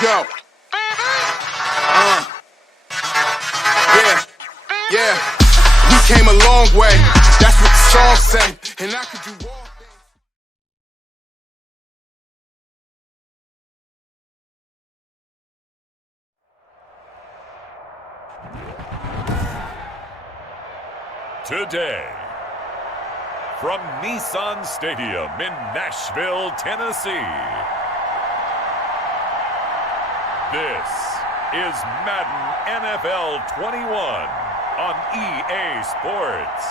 go. Yeah. We came a long way. That's what the song say. And I could do all things. Today, from Nissan Stadium in Nashville, Tennessee, this is Madden NFL 21 on EA Sports.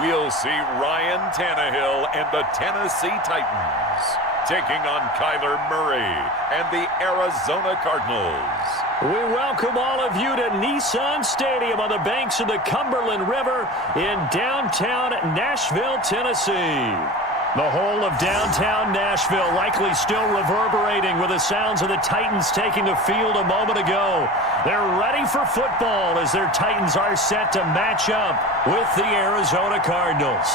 We'll see Ryan Tannehill and the Tennessee Titans taking on Kyler Murray and the Arizona Cardinals. We welcome all of you to Nissan Stadium on the banks of the Cumberland River in downtown Nashville, Tennessee. The whole of downtown Nashville likely still reverberating with the sounds of the Titans taking the field a moment ago. They're ready for football as their Titans are set to match up with the Arizona Cardinals.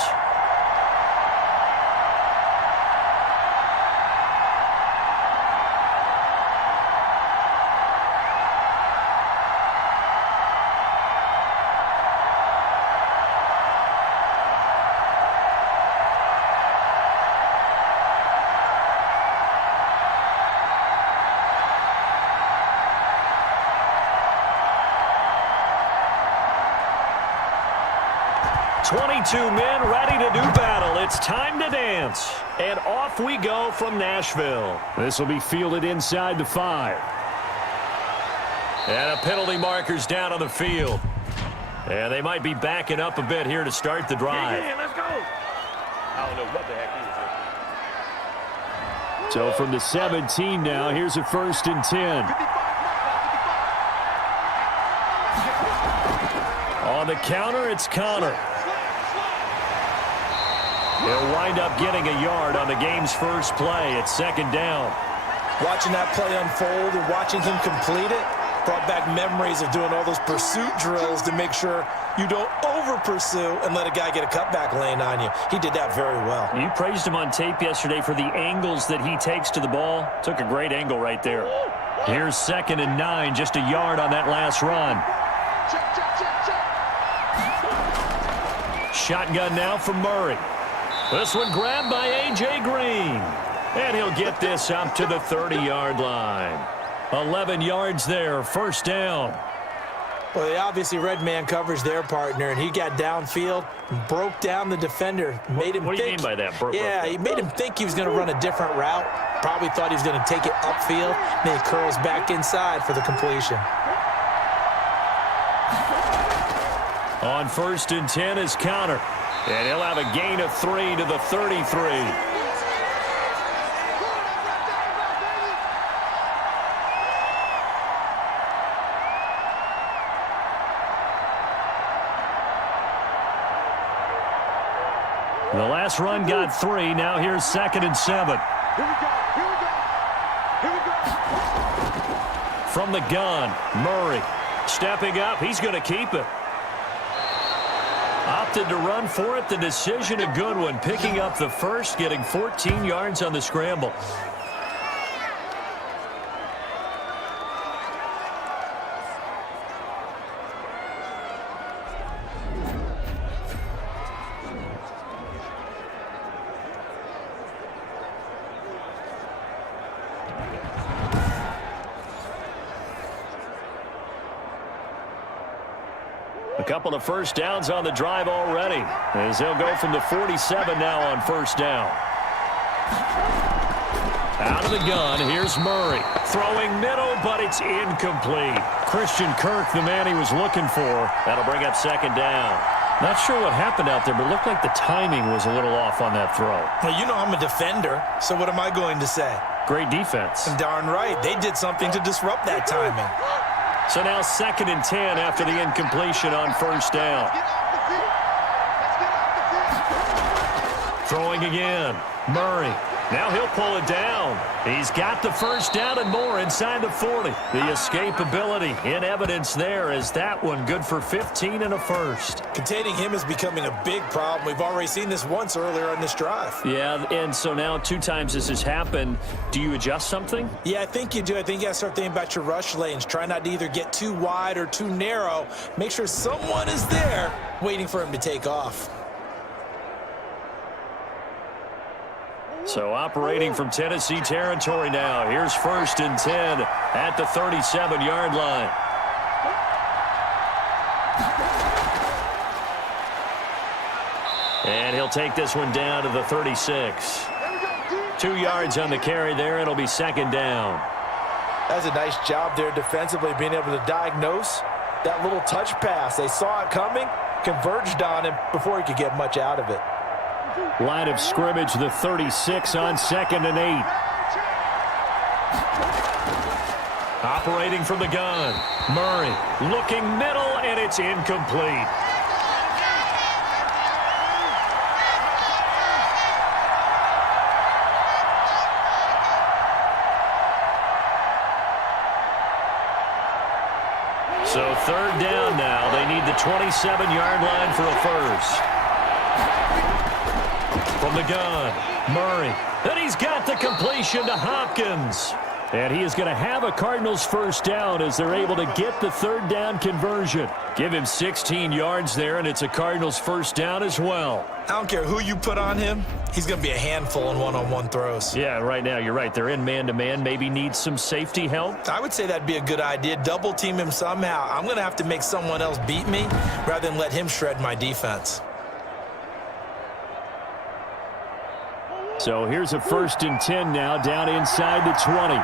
Two men ready to do battle. It's time to dance. And off we go from Nashville. This will be fielded inside the 5. And a penalty marker's down on the field. And they might be backing up a bit here to start the drive. Yeah, let's go. I don't know what the heck he is. So from the 17 now, here's a 1st and 10. On the counter, it's Connor. He'll wind up getting a yard on the game's first play. It's 2nd down. Watching that play unfold and watching him complete it brought back memories of doing all those pursuit drills to make sure you don't over-pursue and let a guy get a cutback lane on you. He did that very well. You praised him on tape yesterday for the angles that he takes to the ball. Took a great angle right there. Here's 2nd and 9, just a yard on that last run. Shotgun now from Murray. This one grabbed by A.J. Green. And he'll get this up to the 30-yard line. 11 yards there, 1st down. Well, they obviously read man coverage their partner, and he got downfield, broke down the defender, made him What do you mean by that? He made him think he was going to run a different route. Probably thought he was going to take it upfield. Then he curls back inside for the completion. On 1st and 10 is Connor. And he'll have a gain of 3 to the 33. The last run got 3. Now here's 2nd and 7. From the gun, Murray stepping up. He's going to keep it. Opted to run for it. The decision a good one. Picking up the 1st, getting 14 yards on the scramble. A couple of 1st downs on the drive already, as they'll go from the 47 now on 1st down. Out of the gun, here's Murray. Throwing middle, but it's incomplete. Christian Kirk, the man he was looking for. That'll bring up 2nd down. Not sure what happened out there, but it looked like the timing was a little off on that throw. Well, you know I'm a defender, so what am I going to say? Great defense. Darn right. They did something to disrupt that timing. So now 2nd and 10 after the incompletion on 1st down. Throwing again. Murray. Now he'll pull it down. He's got the first down and more inside the 40. The escapability in evidence there as that one good for 15 and a first. Containing him is becoming a big problem. We've already seen this once earlier on this drive. Yeah, and so now 2 times this has happened. Do you adjust something? Yeah, I think you do. I think you got to start thinking about your rush lanes. Try not to either get too wide or too narrow. Make sure someone is there waiting for him to take off. So operating from Tennessee territory now. Here's 1st and 10 at the 37-yard line. And he'll take this one down to the 36. 2 yards on the carry there. It'll be 2nd down. That's a nice job there defensively, being able to diagnose that little touch pass. They saw it coming, converged on him before he could get much out of it. Line of scrimmage, the 36 on 2nd and 8. Operating from the gun. Murray looking middle, and it's incomplete. So 3rd down now. They need the 27-yard line for a first. From the gun, Murray. And he's got the completion to Hopkins. And he is going to have a Cardinals first down as they're able to get the 3rd down conversion. Give him 16 yards there, and it's a Cardinals first down as well. I don't care who you put on him. He's going to be a handful in one-on-one throws. Yeah, right now you're right. They're in man-to-man. Maybe needs some safety help. I would say that'd be a good idea. Double team him somehow. I'm going to have to make someone else beat me rather than let him shred my defense. So here's a 1st and 10 now down inside the 20.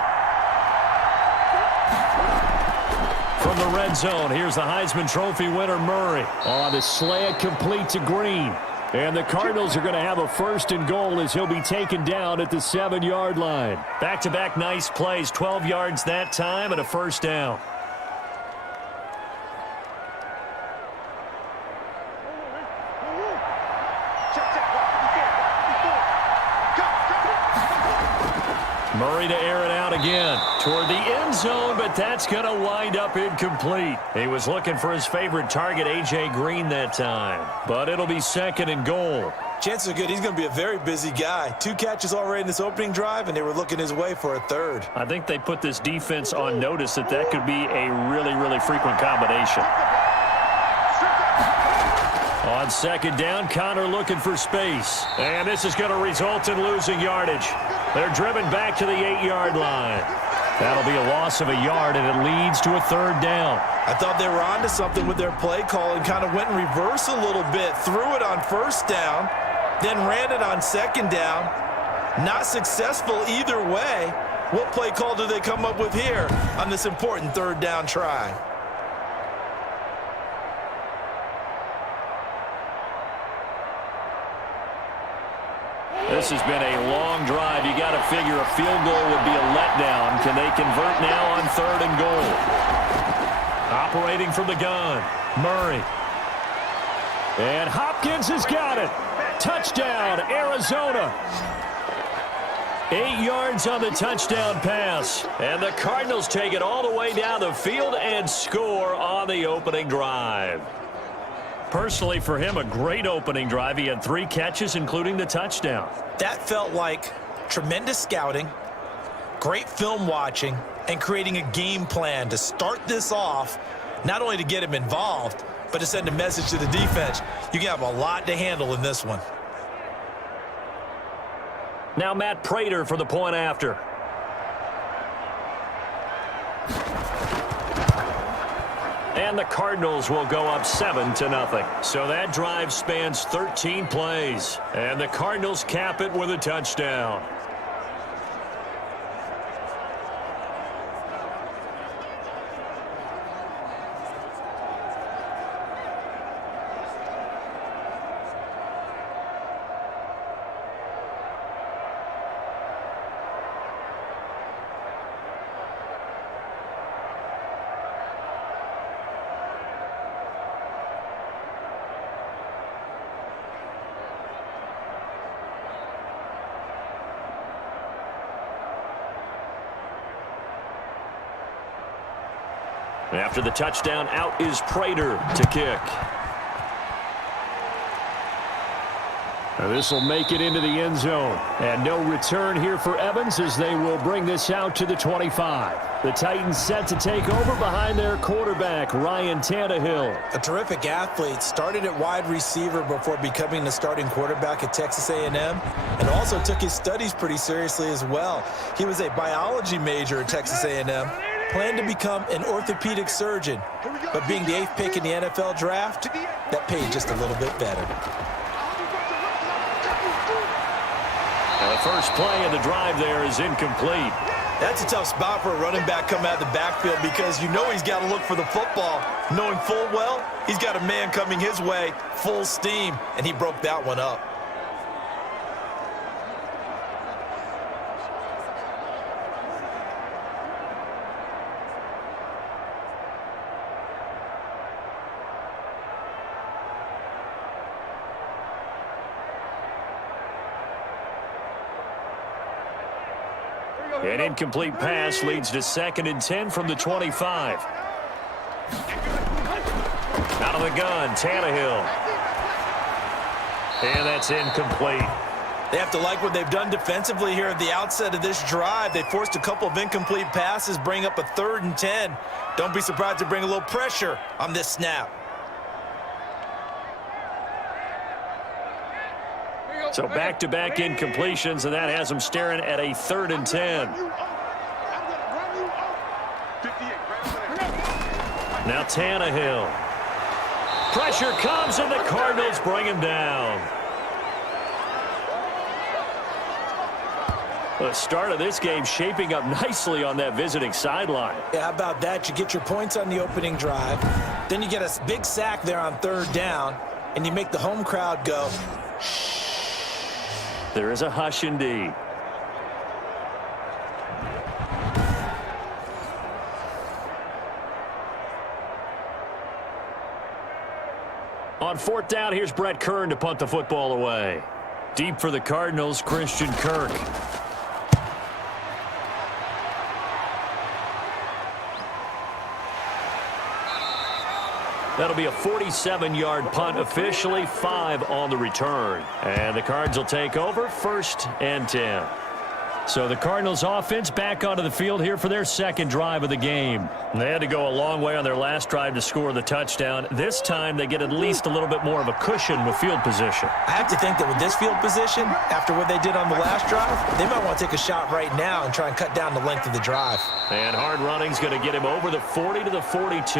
From the red zone, here's the Heisman Trophy winner, Murray. On the slant, complete to Green. And the Cardinals are going to have a 1st and goal as he'll be taken down at the 7-yard line. Back-to-back nice plays, 12 yards that time and a first down. Murray to air it out again toward the end zone, but that's going to wind up incomplete. He was looking for his favorite target, A.J. Green, that time. But it'll be 2nd and goal. Chances are good he's going to be a very busy guy. 2 catches already in this opening drive, and they were looking his way for a 3rd. I think they put this defense on notice that that could be a really, really frequent combination. On 2nd down, Connor looking for space. And this is going to result in losing yardage. They're driven back to the 8-yard line. That'll be a loss of a yard, and it leads to a 3rd down. I thought they were onto something with their play call and kind of went in reverse a little bit. Threw it on 1st down, then ran it on 2nd down. Not successful either way. What play call do they come up with here on this important 3rd down try? This has been a long drive. You got to figure a field goal would be a letdown. Can they convert now on 3rd and goal? Operating from the gun, Murray. And Hopkins has got it. Touchdown, Arizona. 8 yards on the touchdown pass. And the Cardinals take it all the way down the field and score on the opening drive. Personally, for him, a great opening drive. He had 3 catches, including the touchdown. That felt like tremendous scouting, great film watching, and creating a game plan to start this off, not only to get him involved, but to send a message to the defense. You can have a lot to handle in this one. Now Matt Prater for the point after. And the Cardinals will go up 7-0. So that drive spans 13 plays. And the Cardinals cap it with a touchdown. After the touchdown, out is Prater to kick. This will make it into the end zone. And no return here for Evans as they will bring this out to the 25. The Titans set to take over behind their quarterback, Ryan Tannehill. A terrific athlete. Started at wide receiver before becoming the starting quarterback at Texas A&M, and also took his studies pretty seriously as well. He was a biology major at Texas A&M, planned to become an orthopedic surgeon, but being the 8th pick in the NFL draft, that paid just a little bit better. And the first play of the drive there is incomplete. That's a tough spot for a running back coming out of the backfield because you know he's got to look for the football, knowing full well he's got a man coming his way, full steam, and he broke that one up. An incomplete pass leads to 2nd and 10 from the 25. Out of the gun, Tannehill. And that's incomplete. They have to like what they've done defensively here at the outset of this drive. They forced a couple of incomplete passes, bring up a 3rd and 10. Don't be surprised to bring a little pressure on this snap. So back-to-back incompletions, and that has them staring at a 3rd and 10. Now Tannehill. Pressure comes, and the Cardinals bring him down. The start of this game shaping up nicely on that visiting sideline. Yeah, how about that? You get your points on the opening drive. Then you get a big sack there on 3rd down, and you make the home crowd go, shh. There is a hush indeed. On 4th down, here's Brett Kern to punt the football away. Deep for the Cardinals, Christian Kirk. That'll be a 47-yard punt, officially 5 on the return. And the Cards will take over, 1st and 10. So the Cardinals offense back onto the field here for their 2nd drive of the game. They had to go a long way on their last drive to score the touchdown. This time they get at least a little bit more of a cushion with field position. I have to think that with this field position, after what they did on the last drive, they might want to take a shot right now and try and cut down the length of the drive. And hard running's going to get him over the 40 to the 42.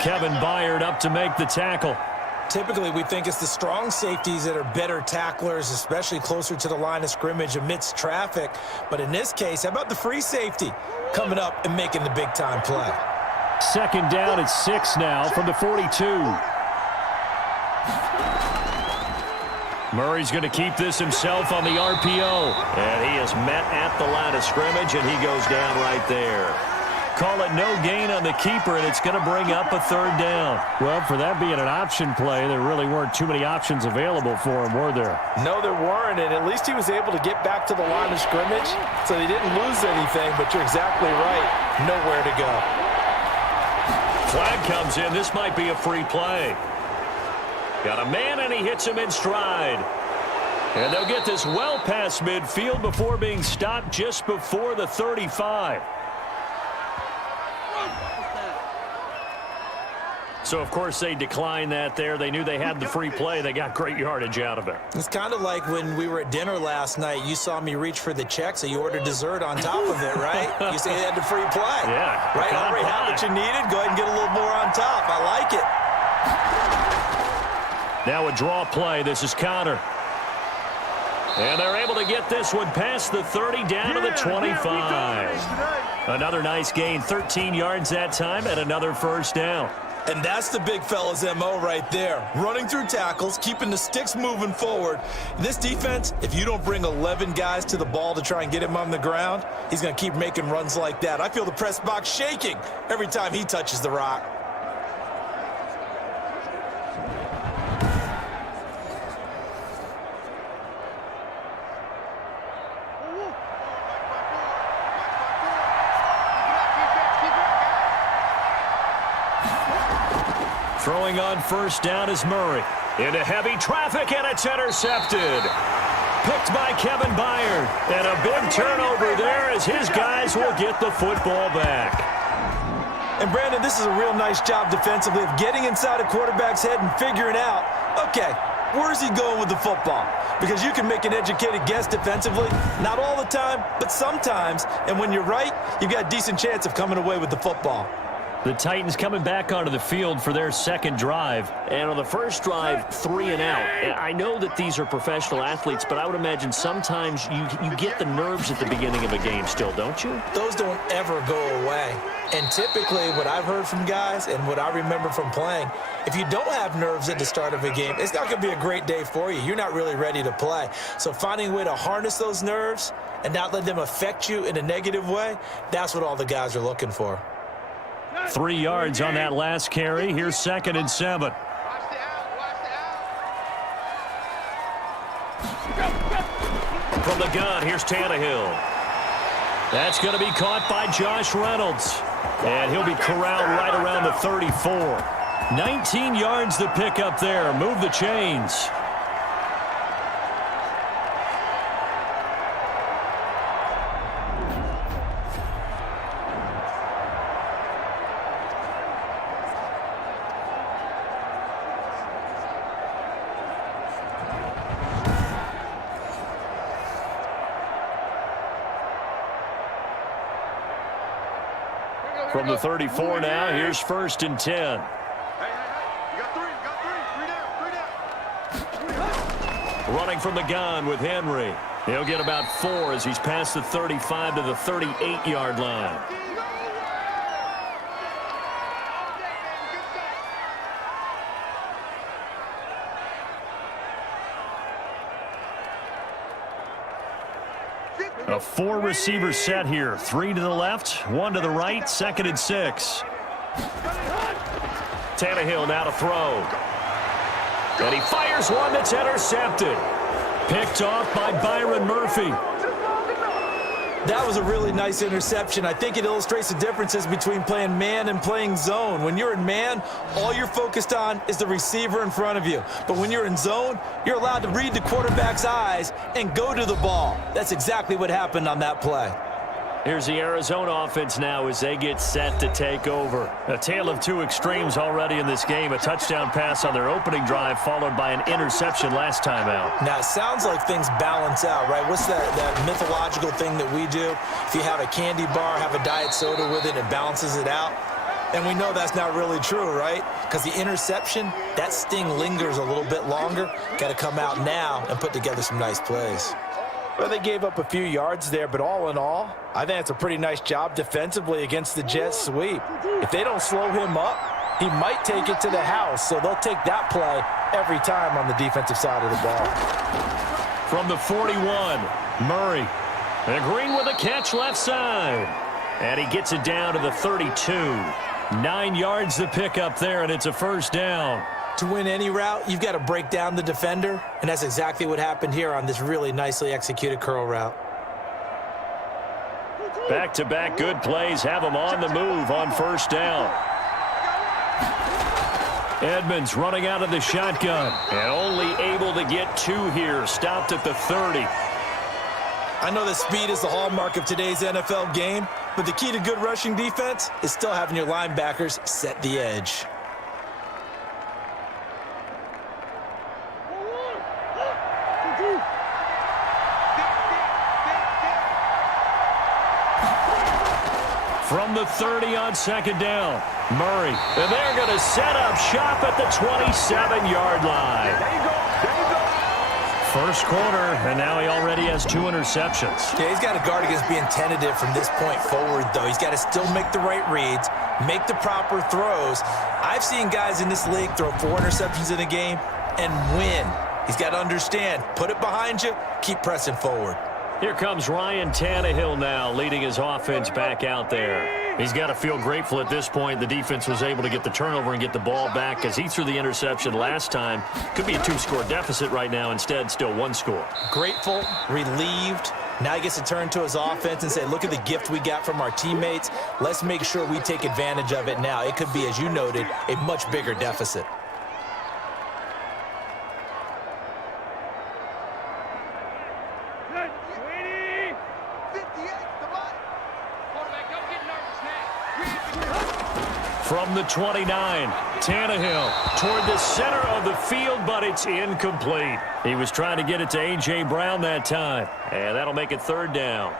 Kevin Byard up to make the tackle. Typically, we think it's the strong safeties that are better tacklers, especially closer to the line of scrimmage amidst traffic. But in this case, how about the free safety coming up and making the big-time play? 2nd down, it's 6 now from the 42. Murray's going to keep this himself on the RPO. And he is met at the line of scrimmage, and he goes down right there. Call it no gain on the keeper, and it's going to bring up a 3rd down. Well, for that being an option play, there really weren't too many options available for him, were there? No, there weren't, and at least he was able to get back to the line of scrimmage, so he didn't lose anything, but you're exactly right. Nowhere to go. Flag comes in. This might be a free play. Got a man, and he hits him in stride. And they'll get this well past midfield before being stopped just before the 35. So, of course, they declined that there. They knew they had the free play. They got great yardage out of it. It's kind of like when we were at dinner last night. You saw me reach for the check, so you ordered dessert on top of it, right? You said you had the free play. Yeah. Right? Already had what you needed. Go ahead and get a little more on top. I like it. Now a draw play. This is Connor. And they're able to get this one past the 30 down to the 25. Another nice gain. 13 yards that time and another 1st down. And that's the big fella's MO right there. Running through tackles, keeping the sticks moving forward. This defense, if you don't bring 11 guys to the ball to try and get him on the ground, he's going to keep making runs like that. I feel the press box shaking every time he touches the rock. throwing on first down is Murray. Into heavy traffic, and it's intercepted. Picked by Kevin Byard. And a big turnover there as his guys will get the football back. And, Brandon, this is a real nice job defensively of getting inside a quarterback's head and figuring out, okay, where's he going with the football? Because you can make an educated guess defensively, not all the time, but sometimes. And when you're right, you've got a decent chance of coming away with the football. The Titans coming back onto the field for their second drive. And on the first drive, 3 and out. And I know that these are professional athletes, but I would imagine sometimes you get the nerves at the beginning of a game still, don't you? Those don't ever go away. And typically what I've heard from guys and what I remember from playing, if you don't have nerves at the start of a game, it's not going to be a great day for you. You're not really ready to play. So finding a way to harness those nerves and not let them affect you in a negative way, that's what all the guys are looking for. 3 yards on that last carry. Here's 2nd and 7. From the gun, here's Tannehill. That's going to be caught by Josh Reynolds. And he'll be corralled right around the 34. 19 yards to pick up there. Move the chains. From the 34 now, here's 1st and 10. Hey, you got three down. Running from the gun with Henry. He'll get about 4 as he's past the 35 to the 38-yard line. A 4-receiver set here. 3 to the left, 1 to the right, 2nd and 6. Tannehill now to throw. And he fires one that's intercepted. Picked off by Byron Murphy. That was a really nice interception. I think it illustrates the differences between playing man and playing zone. When you're in man, all you're focused on is the receiver in front of you. But when you're in zone, you're allowed to read the quarterback's eyes and go to the ball. That's exactly what happened on that play. Here's the Arizona offense now as they get set to take over. A tale of two extremes already in this game. A touchdown pass on their opening drive followed by an interception last time out. Now, it sounds like things balance out, right? What's that mythological thing that we do? If you have a candy bar, have a diet soda with it, it balances it out. And we know that's not really true, right? Because the interception, that sting lingers a little bit longer. Got to come out now and put together some nice plays. Well, they gave up a few yards there, but all in all, I think it's a pretty nice job defensively against the Jets sweep. If they don't slow him up, he might take it to the house, so they'll take that play every time on the defensive side of the ball. From the 41, Murray. And Green with a catch left side. And he gets it down to the 32. 9 yards to pick up there, and it's a first down. To win any route, you've got to break down the defender, and that's exactly what happened here on this really nicely executed curl route. Back-to-back good plays have them on the move on first down. Edmonds running out of the shotgun, and only able to get 2 here, stopped at the 30. I know that speed is the hallmark of today's NFL game, but the key to good rushing defense is still having your linebackers set the edge. From the 30 on second down, Murray. And they're going to set up shop at the 27-yard line. There you go. First quarter, and now he already has 2 interceptions. Yeah, he's got to guard against being tentative from this point forward, though. He's got to still make the right reads, make the proper throws. I've seen guys in this league throw 4 interceptions in a game and win. He's got to understand, put it behind you, keep pressing forward. Here comes Ryan Tannehill now, leading his offense back out there. He's got to feel grateful at this point. The defense was able to get the turnover and get the ball back because he threw the interception last time. Could be a 2-score deficit right now. Instead, still 1 score. Grateful, relieved. Now he gets to turn to his offense and say, look at the gift we got from our teammates. Let's make sure we take advantage of it now. It could be, as you noted, a much bigger deficit. From the 29, Tannehill toward the center of the field, but it's incomplete. He was trying to get it to A.J. Brown that time, and that'll make it third down.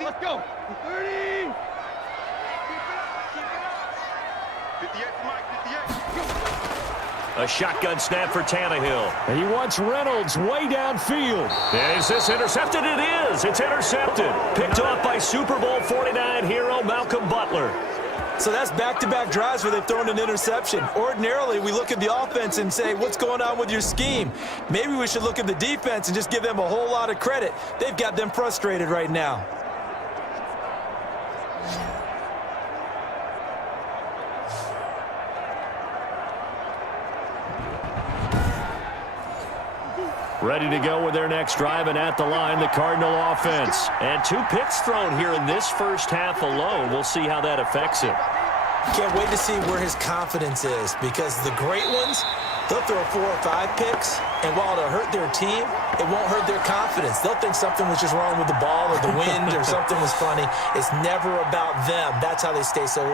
Let's go. 30. 58, Mike, 58. A shotgun snap for Tannehill. And he wants Reynolds way downfield. Is this intercepted? It is. It's intercepted. Picked off by Super Bowl 49 hero Malcolm Butler. So that's back-to-back drives where they've thrown an interception. Ordinarily, we look at the offense and say, what's going on with your scheme? Maybe we should look at the defense and just give them a whole lot of credit. They've got them frustrated right now. Ready to go with their next drive, and at the line, the Cardinal offense. And 2 picks thrown here in this first half alone. We'll see how that affects him. Can't wait to see where his confidence is, because the great ones, they'll throw 4 or 5 picks, and while it'll hurt their team, it won't hurt their confidence. They'll think something was just wrong with the ball or the wind or something was funny. It's never about them. That's how they stay so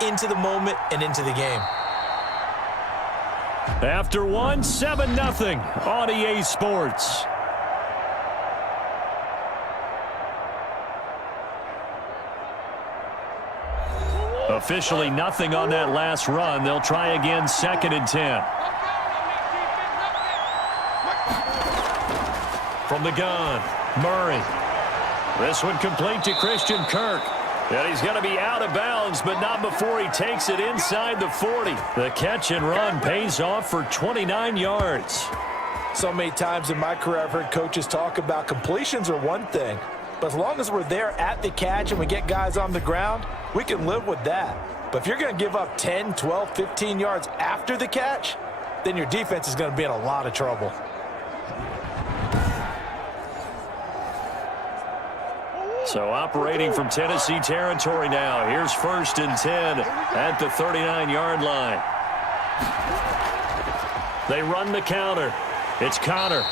into the moment and into the game. After one, 7-0 on EA Sports. Officially nothing on that last run. They'll try again, 2nd and 10. From the gun, Murray. This one complete to Christian Kirk. And he's going to be out of bounds, but not before he takes it inside the 40. The catch and run pays off for 29 yards. So many times in my career, I've heard coaches talk about completions are one thing. But as long as we're there at the catch and we get guys on the ground, we can live with that. But if you're going to give up 10, 12, 15 yards after the catch, then your defense is going to be in a lot of trouble. So operating from Tennessee territory now. Here's 1st and 10 at the 39-yard line. They run the counter. It's Connor.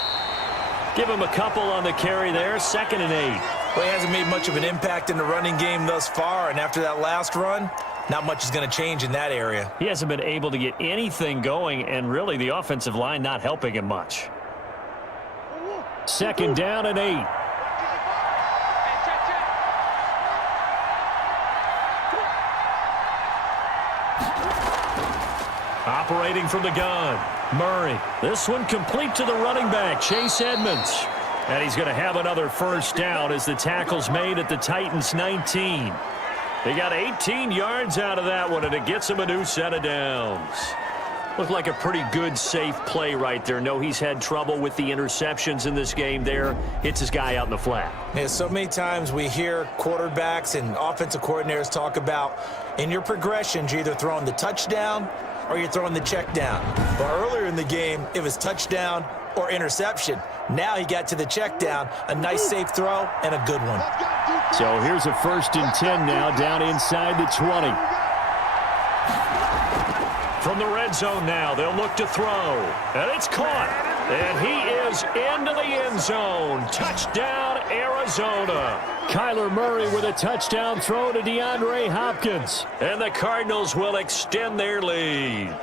Give him a couple on the carry there. 2nd and 8. Well, he hasn't made much of an impact in the running game thus far, and after that last run, not much is going to change in that area. He hasn't been able to get anything going, and really the offensive line not helping him much. 2nd down and 8. Operating from the gun, Murray. This one complete to the running back, Chase Edmonds. And he's going to have another first down as the tackle's made at the Titans' 19. They got 18 yards out of that one, and it gets him a new set of downs. Looked like a pretty good, safe play right there. No, he's had trouble with the interceptions in this game there. Hits his guy out in the flat. Yeah, so many times we hear quarterbacks and offensive coordinators talk about in your progressions, you're either throwing the touchdown or you're throwing the check down. But earlier in the game, it was touchdown or interception. Now he got to the check down, a nice safe throw, and a good one. So here's a 1st and 10 now, down inside the 20. From the red zone now, they'll look to throw. And it's caught. And he is into the end zone. Touchdown, Arizona. Kyler Murray with a touchdown throw to DeAndre Hopkins. And the Cardinals will extend their lead.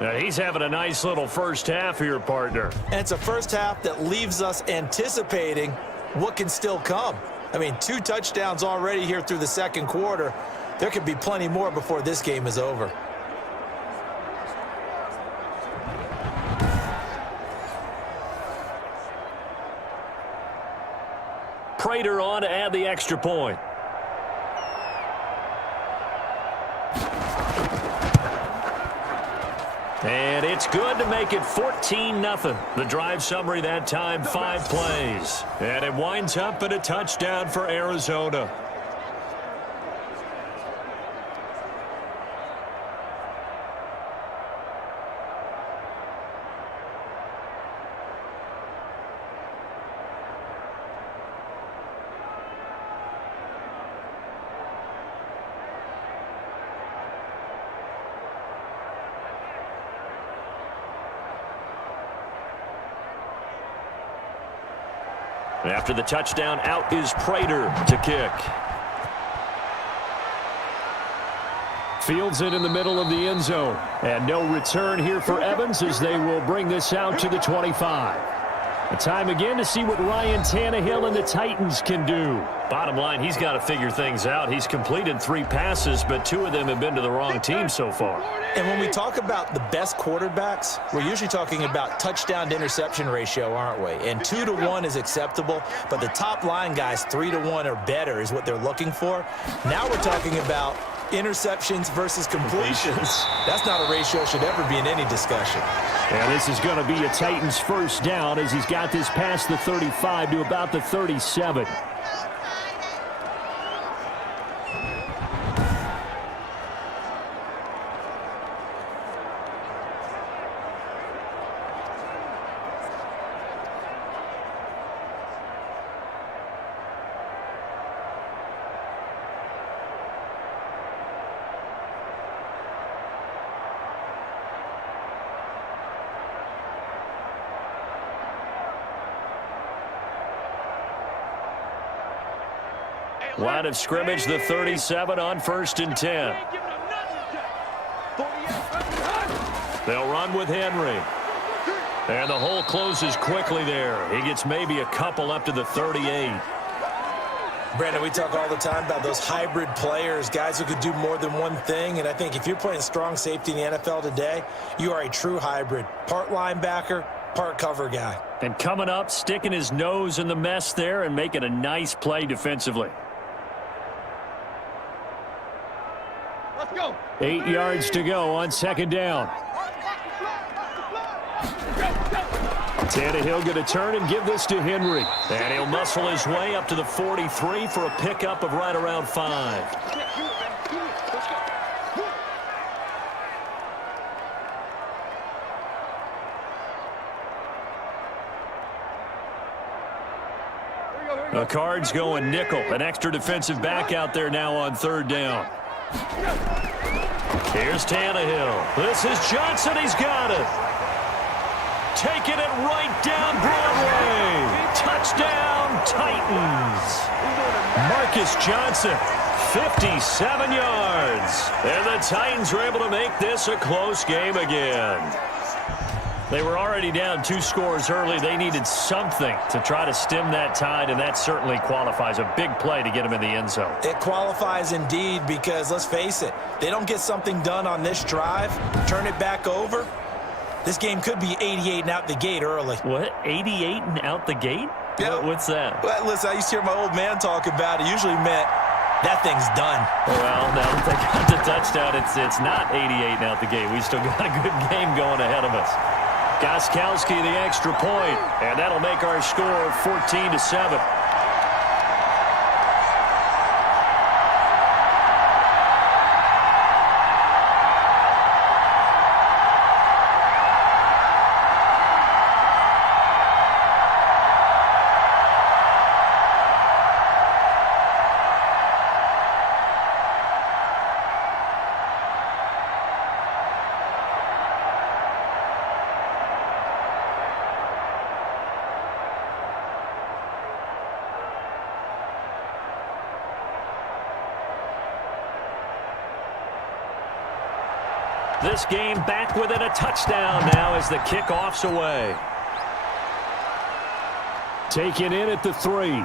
Now, he's having a nice little first half here, partner. And it's a first half that leaves us anticipating what can still come. I mean, 2 touchdowns already here through the second quarter. There could be plenty more before this game is over. Prater on to add the extra point. And it's good to make it 14-0. The drive summary that time, 5 plays. And it winds up in a touchdown for Arizona. After the touchdown, out is Prater to kick. Fields it in the middle of the end zone. And no return here for Evans as they will bring this out to the 25. A time again to see what Ryan Tannehill and the Titans can do. Bottom line, he's got to figure things out. He's completed 3 passes, but 2 of them have been to the wrong team so far. And when we talk about the best quarterbacks, we're usually talking about touchdown to interception ratio, aren't we? And 2 to 1 is acceptable, but the top line guys 3 to 1 or better is what they're looking for. Now we're talking about interceptions versus completions. That's not a ratio should ever be in any discussion. And this is going to be a Titans first down as he's got this past the 35 to about the 37. Line of scrimmage, the 37 on 1st and 10. They'll run with Henry. And the hole closes quickly there. He gets maybe a couple up to the 38. Brandon, we talk all the time about those hybrid players, guys who could do more than one thing. And I think if you're playing strong safety in the NFL today, you are a true hybrid. Part linebacker, part cover guy. And coming up, sticking his nose in the mess there and making a nice play defensively. 8 yards to go on 2nd down. Tannehill going to turn and give this to Henry. And he'll muscle his way up to the 43 for a pickup of right around 5. The Cards going nickel. An extra defensive back out there now on 3rd down. Here's Tannehill. This is Johnson. He's got it. Taking it right down Broadway. Touchdown, Titans. Marcus Johnson, 57 yards. And the Titans were able to make this a close game again. They were already down 2 scores early. They needed something to try to stem that tide, and that certainly qualifies. A big play to get them in the end zone. It qualifies indeed because, let's face it, they don't get something done on this drive, turn it back over, this game could be 88 and out the gate early. What? 88 and out the gate? Yeah. What's that? Well, listen, I used to hear my old man talk about it. Usually meant that thing's done. Well, now that they got the touchdown, it's not 88 and out the gate. We still got a good game going ahead of us. Gostkowski the extra point, and that'll make our score 14-7. This game back within a touchdown now as the kickoff's away. Taken in at the 3.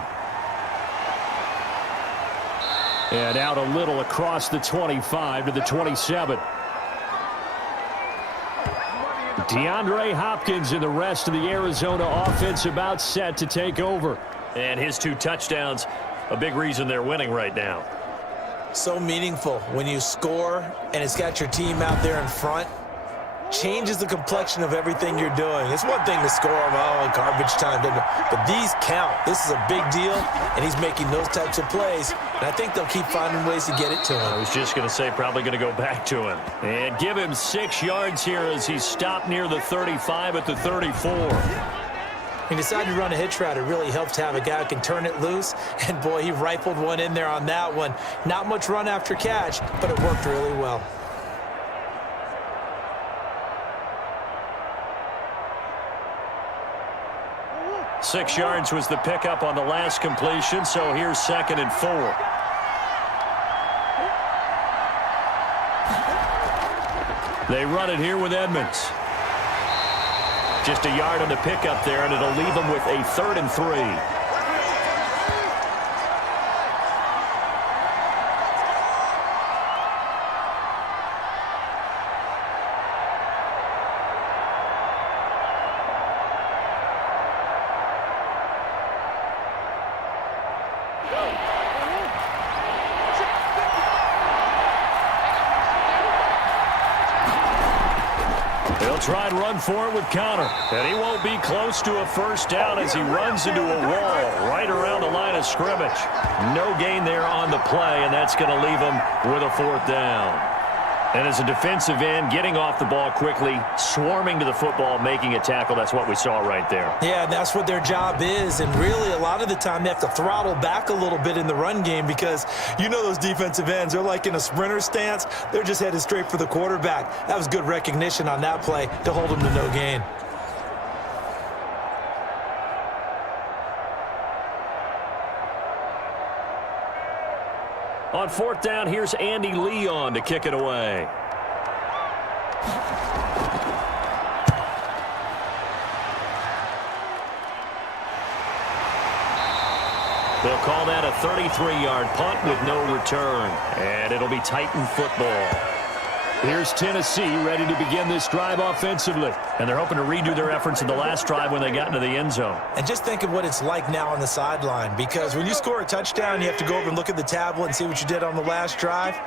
And out a little across the 25 to the 27. DeAndre Hopkins and the rest of the Arizona offense about set to take over. And his 2 touchdowns, a big reason they're winning right now. So meaningful when you score and it's got your team out there in front. Changes the complexion of everything you're doing. It's one thing to score them, garbage time, but these count. This is a big deal, and he's making those types of plays, and I think they'll keep finding ways to get it to him. I was just going to say probably going to go back to him. And give him 6 yards here as he stopped near the 35 at the 34. He decided to run a hitch route. It really helps to have a guy who can turn it loose. And, boy, he rifled one in there on that one. Not much run after catch, but it worked really well. 6 yards was the pickup on the last completion, so here's 2nd and 4. They run it here with Edmonds. Just a yard on the pickup there, and it'll leave them with a 3rd and 3. Try and run for it with Connor. And he won't be close to a first down as he runs into a wall right around the line of scrimmage. No gain there on the play, and that's going to leave him with a 4th down. And as a defensive end, getting off the ball quickly, swarming to the football, making a tackle, that's what we saw right there. Yeah, that's what their job is. And really, a lot of the time, they have to throttle back a little bit in the run game because you know those defensive ends, they're like in a sprinter stance. They're just headed straight for the quarterback. That was good recognition on that play to hold them to no gain. On 4th down, here's Andy Leon to kick it away. They'll call that a 33-yard punt with no return. And it'll be Titan football. Here's Tennessee ready to begin this drive offensively. And they're hoping to redo their efforts in the last drive when they got into the end zone. And just think of what it's like now on the sideline, because when you score a touchdown, you have to go over and look at the tablet and see what you did on the last drive.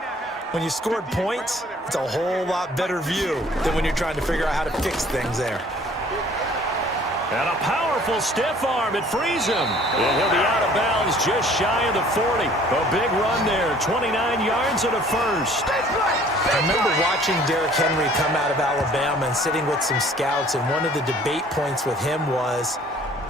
When you scored points, it's a whole lot better view than when you're trying to figure out how to fix things there. And a powerful stiff arm. It frees him. And he'll be out of bounds just shy of the 40. A big run there. 29 yards and a first. I remember watching Derrick Henry come out of Alabama and sitting with some scouts, and one of the debate points with him was,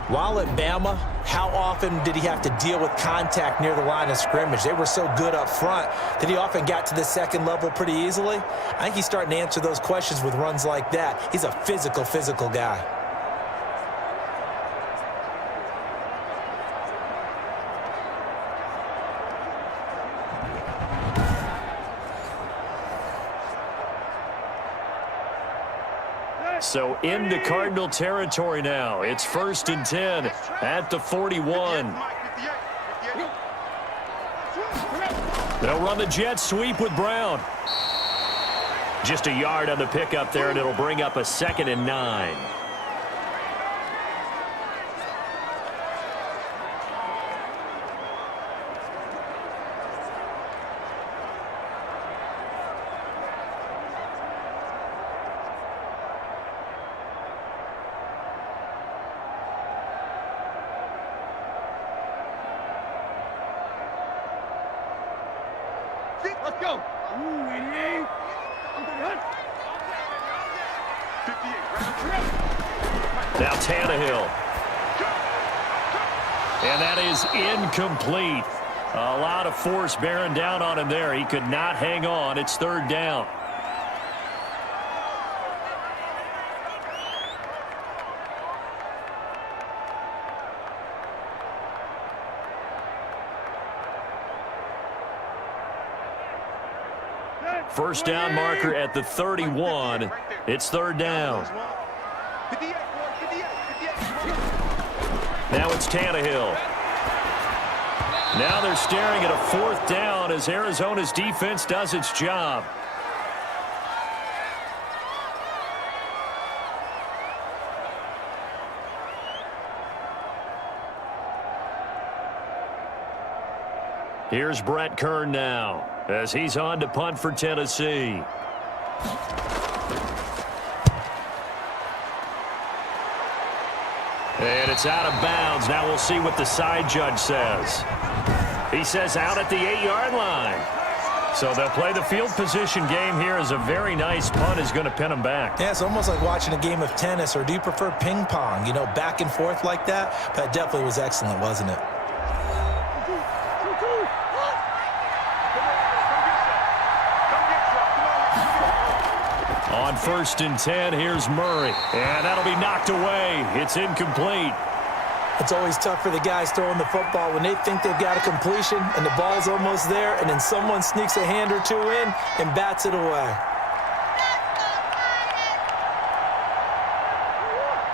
while at Bama, how often did he have to deal with contact near the line of scrimmage? They were so good up front that he often got to the second level pretty easily. I think he's starting to answer those questions with runs like that. He's a physical guy. So into Cardinal territory now. It's 1st and 10 at the 41. They'll run the jet sweep with Brown. Just a yard on the pickup there, and it'll bring up a 2nd and 9. Let's go. Ooh, 88. Now Tannehill. And that is incomplete. A lot of force bearing down on him there. He could not hang on. It's 3rd down. First down marker at the 31. It's 3rd down. Now it's Tannehill. Now they're staring at a 4th down as Arizona's defense does its job. Here's Brett Kern now as he's on to punt for Tennessee. And it's out of bounds. Now we'll see what the side judge says. He says out at the 8-yard line. So they'll play the field position game here as a very nice punt is going to pin them back. Yeah, it's almost like watching a game of tennis, or do you prefer ping pong? You know, back and forth like that? But it definitely was excellent, wasn't it? On 1st and 10, here's Murray. And that'll be knocked away. It's incomplete. It's always tough for the guys throwing the football when they think they've got a completion and the ball's almost there, and then someone sneaks a hand or two in and bats it away.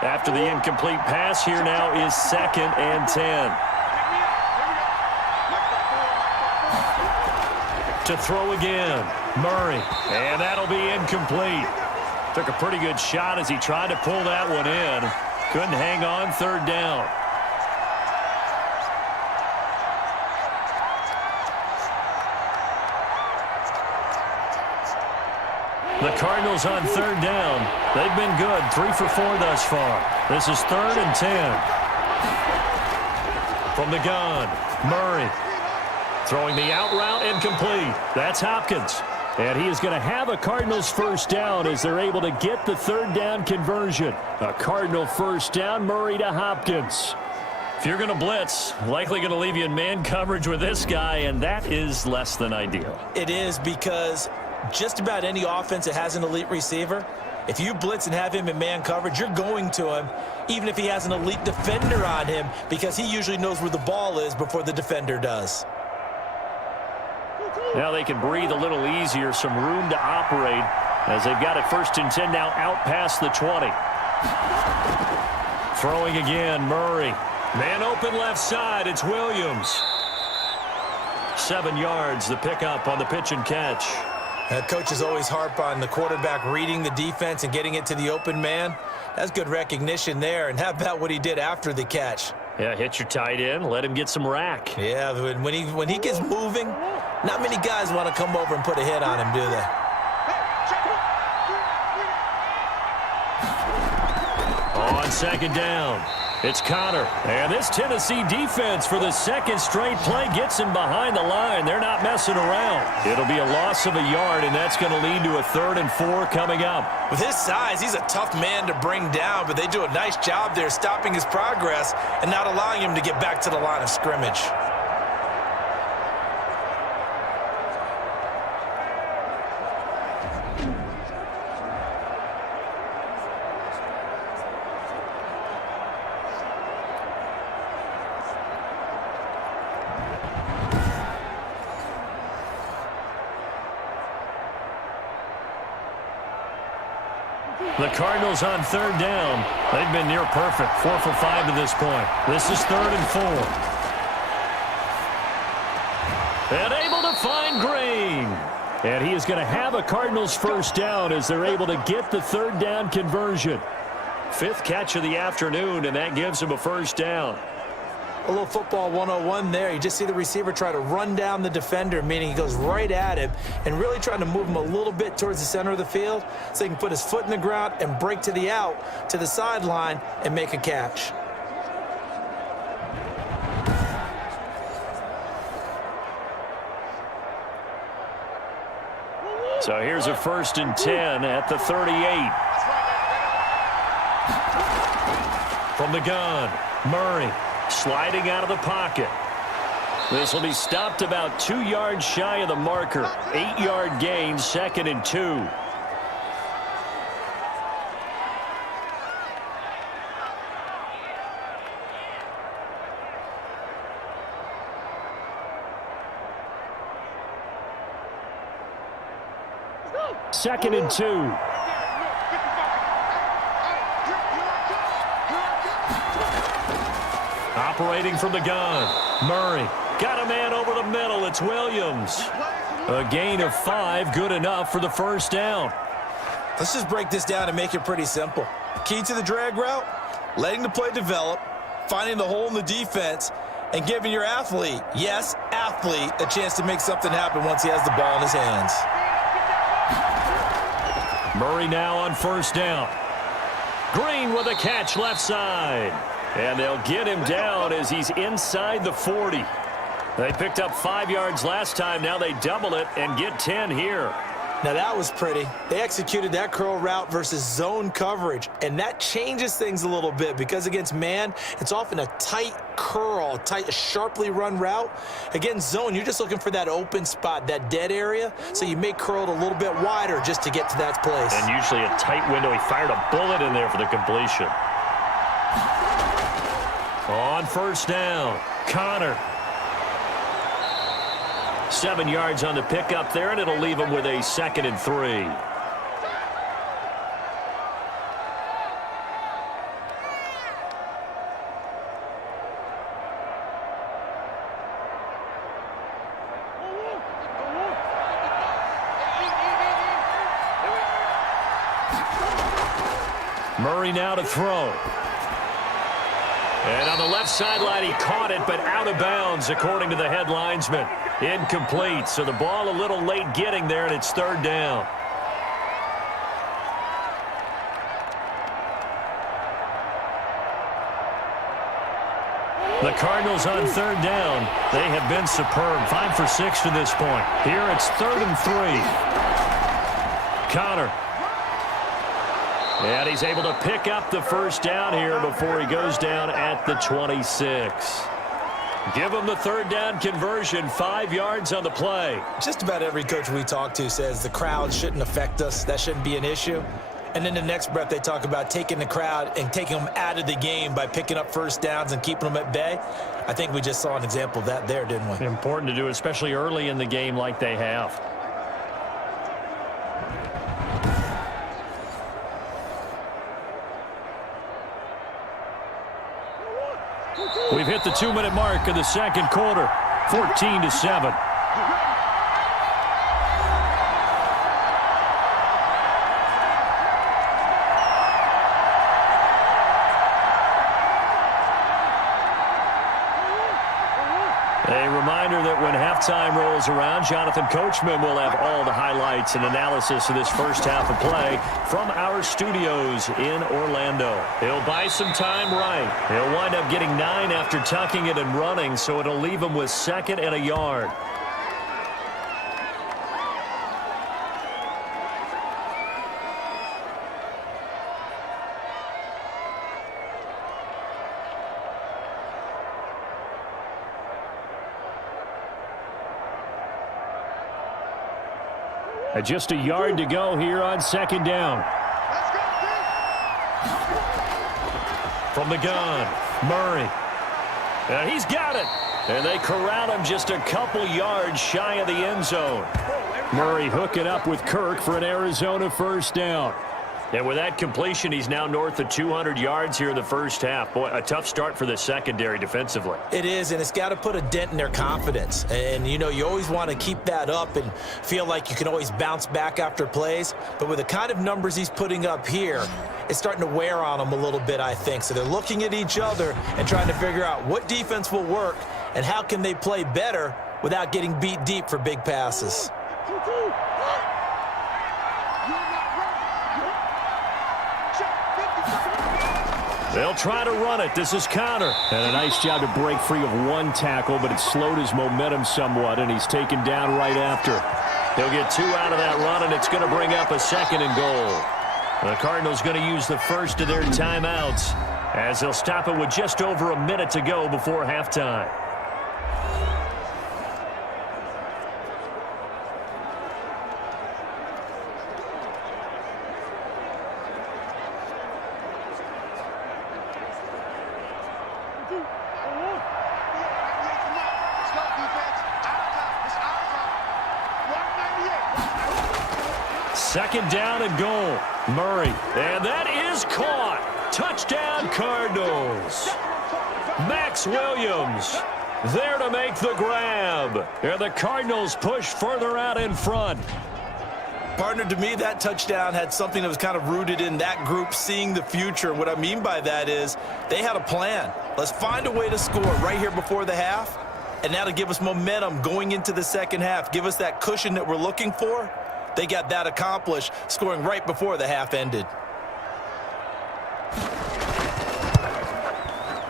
After the incomplete pass, here now is 2nd and 10. To throw again, Murray, and that'll be incomplete. Took a pretty good shot as he tried to pull that one in. Couldn't hang on, 3rd down. The Cardinals on 3rd down. They've been good, 3 for 4 thus far. This is 3rd and 10. From the gun, Murray. Throwing the out route, incomplete. That's Hopkins. And he is going to have a Cardinals first down as they're able to get the 3rd down conversion. A Cardinal first down, Murray to Hopkins. If you're going to blitz, likely going to leave you in man coverage with this guy, and that is less than ideal. It is, because just about any offense that has an elite receiver, if you blitz and have him in man coverage, you're going to him, even if he has an elite defender on him, because he usually knows where the ball is before the defender does. Now they can breathe a little easier, some room to operate as they've got it 1st and 10 now out past the 20. Throwing again, Murray. Man open left side, it's Williams. 7 yards, the pickup on the pitch and catch. Coaches always harp on the quarterback reading the defense and getting it to the open man. That's good recognition there. And how about what he did after the catch? Yeah, hit your tight end, let him get some rack. Yeah, when he gets moving, not many guys want to come over and put a hit on him, do they? On 2nd down, it's Connor. And this Tennessee defense for the 2nd straight play gets him behind the line. They're not messing around. It'll be a loss of a yard, and that's going to lead to a 3rd and 4 coming up. With his size, he's a tough man to bring down, but they do a nice job there stopping his progress and not allowing him to get back to the line of scrimmage. The Cardinals on 3rd down. They've been near perfect, 4 for 5 to this point. This is 3rd and 4. And able to find Green. And he is going to have a Cardinals first down as they're able to get the 3rd down conversion. 5th catch of the afternoon, and that gives him a first down. A little football 101 there. You just see the receiver try to run down the defender, meaning he goes right at him and really trying to move him a little bit towards the center of the field so he can put his foot in the ground and break to the out, to the sideline, and make a catch. So here's a 1st and 10 at the 38. From the gun, Murray. Sliding out of the pocket. This will be stopped about 2 yards shy of the marker. 8-yard gain, 2nd and 2. Second and 2. Operating from the gun, Murray. Got a man over the middle. It's Williams. A gain of 5, good enough for the first down. Let's just break this down and make it pretty simple. Key to the drag route, letting the play develop, finding the hole in the defense, and giving your athlete, yes, athlete, a chance to make something happen once he has the ball in his hands. Murray now on first down. Green with a catch left side. And they'll get him down as he's inside the 40. They picked up 5 yards last time. Now they double it and get 10 here. Now that was pretty. They executed that curl route versus zone coverage, and that changes things a little bit because against man, it's often a tight curl, a sharply run route. Against zone, you're just looking for that open spot, that dead area, so you may curl it a little bit wider just to get to that place. And usually a tight window. He fired a bullet in there for the completion. On first down, Connor. 7 yards on the pickup there, and it'll leave him with a 2nd and 3. Murray now to throw. And on the left sideline, he caught it, but out of bounds, according to the head linesman. Incomplete, so the ball a little late getting there, and it's 3rd down. The Cardinals on 3rd down. They have been superb. 5 for 6 to this point. Here it's 3rd and 3. Connor. And he's able to pick up the first down here before he goes down at the 26. Give him the 3rd down conversion, 5 yards on the play. Just about every coach we talk to says the crowd shouldn't affect us. That shouldn't be an issue. And in the next breath, they talk about taking the crowd and taking them out of the game by picking up first downs and keeping them at bay. I think we just saw an example of that there, didn't we? Important to do, especially early in the game like they have. We've hit the 2-minute mark in the 2nd quarter, 14-7. A reminder that when halftime rolls around, Jonathan Coachman will have all the highlights and analysis of this first half of play from our studios in Orlando. He'll buy some time right. He'll wind up getting 9 after tucking it and running, so it'll leave him with 2nd and a yard. Just a yard to go here on 2nd down. From the gun, Murray. And he's got it. And they corral him just a couple yards shy of the end zone. Murray hooking up with Kirk for an Arizona first down. And with that completion, he's now north of 200 yards here in the first half. Boy, a tough start for the secondary defensively. It is, and it's got to put a dent in their confidence. And, you know, you always want to keep that up and feel like you can always bounce back after plays. But with the kind of numbers he's putting up here, it's starting to wear on them a little bit, I think. So they're looking at each other and trying to figure out what defense will work and how can they play better without getting beat deep for big passes. They'll try to run it. This is Connor. And a nice job to break free of 1 tackle, but it slowed his momentum somewhat, and he's taken down right after. He'll get 2 out of that run, and it's going to bring up a 2nd and goal. The Cardinals going to use the first of their timeouts as they'll stop it with just over a minute to go before halftime. Second down and goal. Murray. And that is caught. Touchdown, Cardinals. Max Williams there to make the grab. And the Cardinals push further out in front. Partner, to me, that touchdown had something that was kind of rooted in that group seeing the future. And what I mean by that is they had a plan. Let's find a way to score right here before the half. And that'll give us momentum going into the second half. Give us that cushion that we're looking for. They got that accomplished, scoring right before the half ended.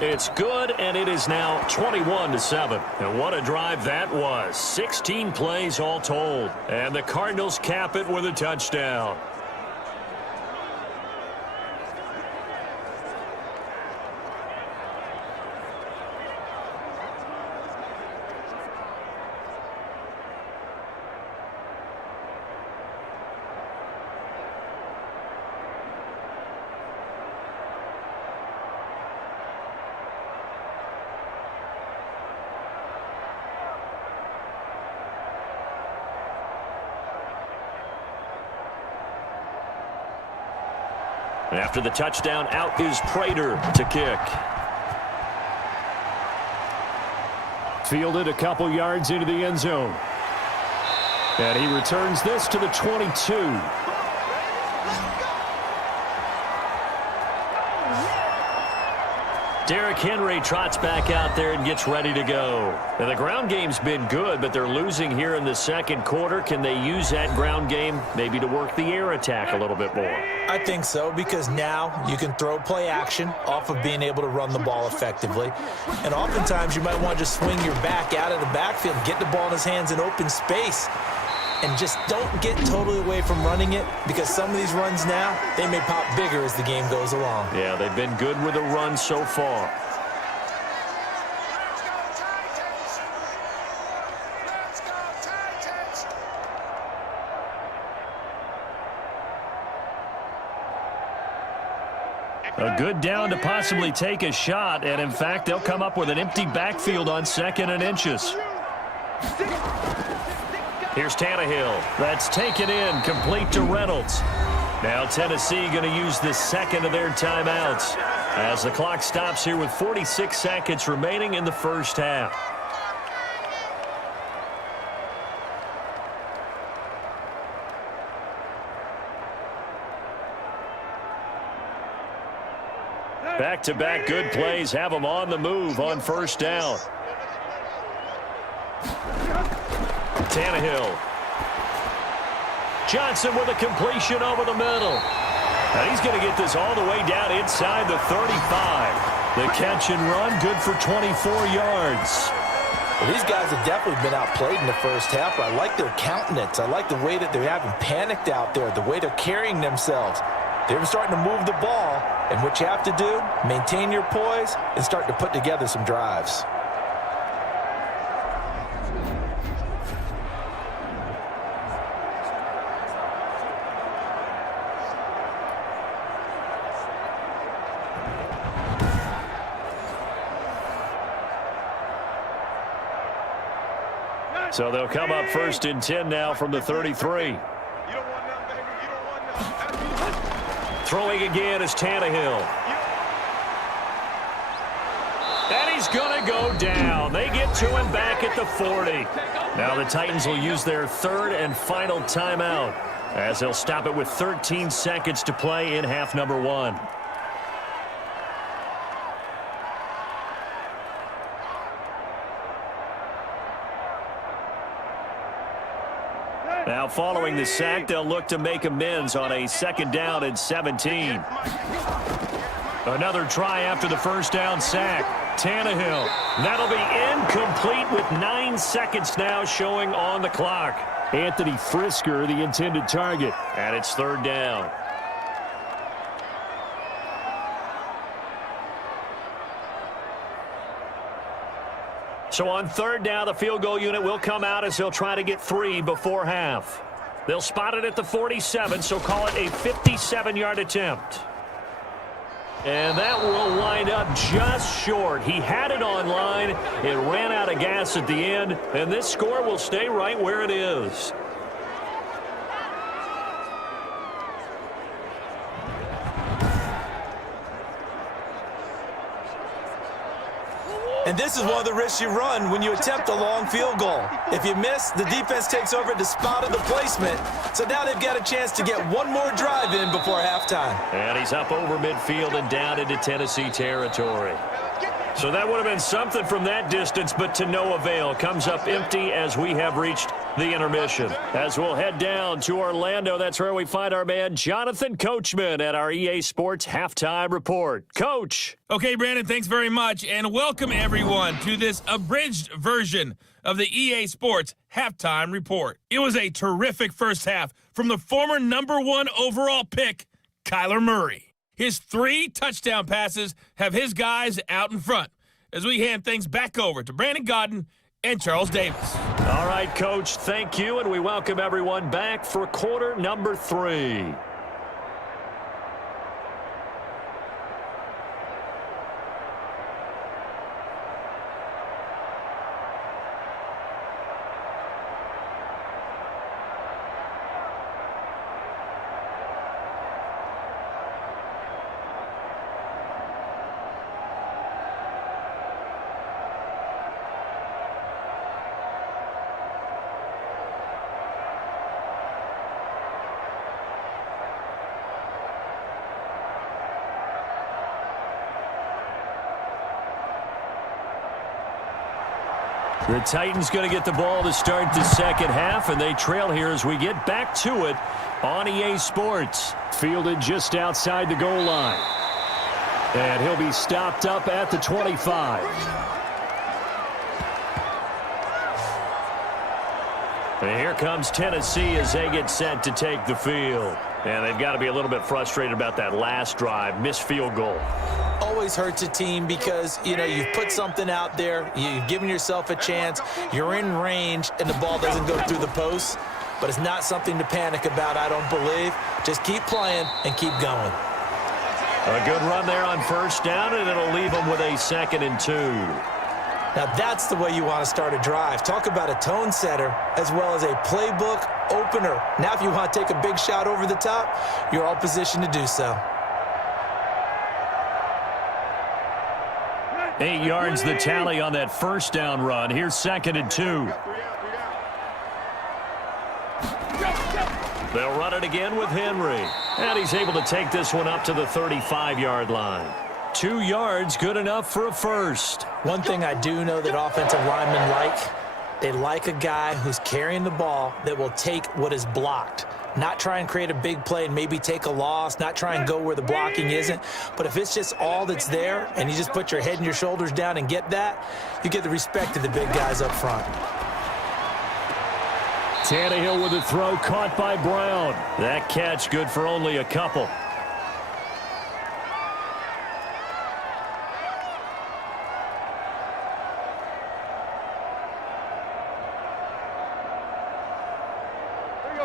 It's good, and it is now 21-7. And what a drive that was. 16 plays all told. And the Cardinals cap it with a touchdown. After the touchdown, out is Prater to kick. Fielded a couple yards into the end zone. And he returns this to the 22. Derrick Henry trots back out there and gets ready to go. Now, the ground game's been good, but they're losing here in the second quarter. Can they use that ground game maybe to work the air attack a little bit more? I think so, because now you can throw play action off of being able to run the ball effectively. And oftentimes you might want to just swing your back out of the backfield, get the ball in his hands in open space, and just don't get totally away from running it, because some of these runs now, they may pop bigger as the game goes along. Yeah, they've been good with the run so far. A good down to possibly take a shot, and in fact, they'll come up with an empty backfield on 2nd and inches. Here's Tannehill. That's taken in, complete to Reynolds. Now Tennessee going to use the second of their timeouts as the clock stops here with 46 seconds remaining in the first half. Back-to-back good plays have them on the move on first down. Tannehill. Johnson with a completion over the middle. And he's going to get this all the way down inside the 35. The catch and run, good for 24 yards. Well, these guys have definitely been outplayed in the first half, but I like their countenance. I like the way that they're having panicked out there, the way they're carrying themselves. They're starting to move the ball, and what you have to do, maintain your poise and start to put together some drives. So they'll come up 1st and 10 now from the 33. Throwing again is Tannehill. And he's going to go down. They get to him back at the 40. Now the Titans will use their 3rd and final timeout as they'll stop it with 13 seconds to play in half number 1. Now, following the sack, they'll look to make amends on a 2nd down and 17. Another try after the first down sack. Tannehill. That'll be incomplete with 9 seconds now showing on the clock. Anthony Frisker, the intended target, and it's 3rd down. So on 3rd down, the field goal unit will come out as they'll try to get 3 before half. They'll spot it at the 47, so call it a 57-yard attempt. And that will wind up just short. He had it on line. It ran out of gas at the end, and this score will stay right where it is. And this is one of the risks you run when you attempt a long field goal. If you miss, the defense takes over at the spot of the placement. So now they've got a chance to get one more drive in before halftime. And he's up over midfield and down into Tennessee territory. So that would have been something from that distance, but to no avail. Comes up empty as we have reached the intermission. As we'll head down to Orlando, that's where we find our man Jonathan Coachman at our EA Sports Halftime Report. Coach. Okay, Brandon, thanks very much, and welcome everyone to this abridged version of the EA Sports Halftime Report. It was a terrific first half from the former #1 overall pick, Kyler Murray. His 3 touchdown passes have his guys out in front as we hand things back over to Brandon Godden and Charles Davis. All right, Coach, thank you, and we welcome everyone back for quarter number 3. The Titans going to get the ball to start the second half, and they trail here as we get back to it on EA Sports. Fielded just outside the goal line. And he'll be stopped up at the 25. And here comes Tennessee as they get set to take the field. And they've got to be a little bit frustrated about that last drive, missed field goal. Always hurts a team because, you've put something out there, you've given yourself a chance, you're in range, and the ball doesn't go through the post. But it's not something to panic about, I don't believe. Just keep playing and keep going. A good run there on first down, and it'll leave them with a 2nd and 2. Now that's the way you want to start a drive. Talk about a tone setter as well as a playbook opener. Now if you want to take a big shot over the top, you're all positioned to do so. 8 yards the tally on that first down run. Here's 2nd and 2. They'll run it again with Henry. And he's able to take this one up to the 35-yard line. 2 yards, good enough for a first. One thing I do know that offensive linemen like, they like a guy who's carrying the ball that will take what is blocked. Not try and create a big play and maybe take a loss, not try and go where the blocking isn't. But if it's just all that's there and you just put your head and your shoulders down and get that, you get the respect of the big guys up front. Tannehill with a throw caught by Brown. That catch good for only a couple.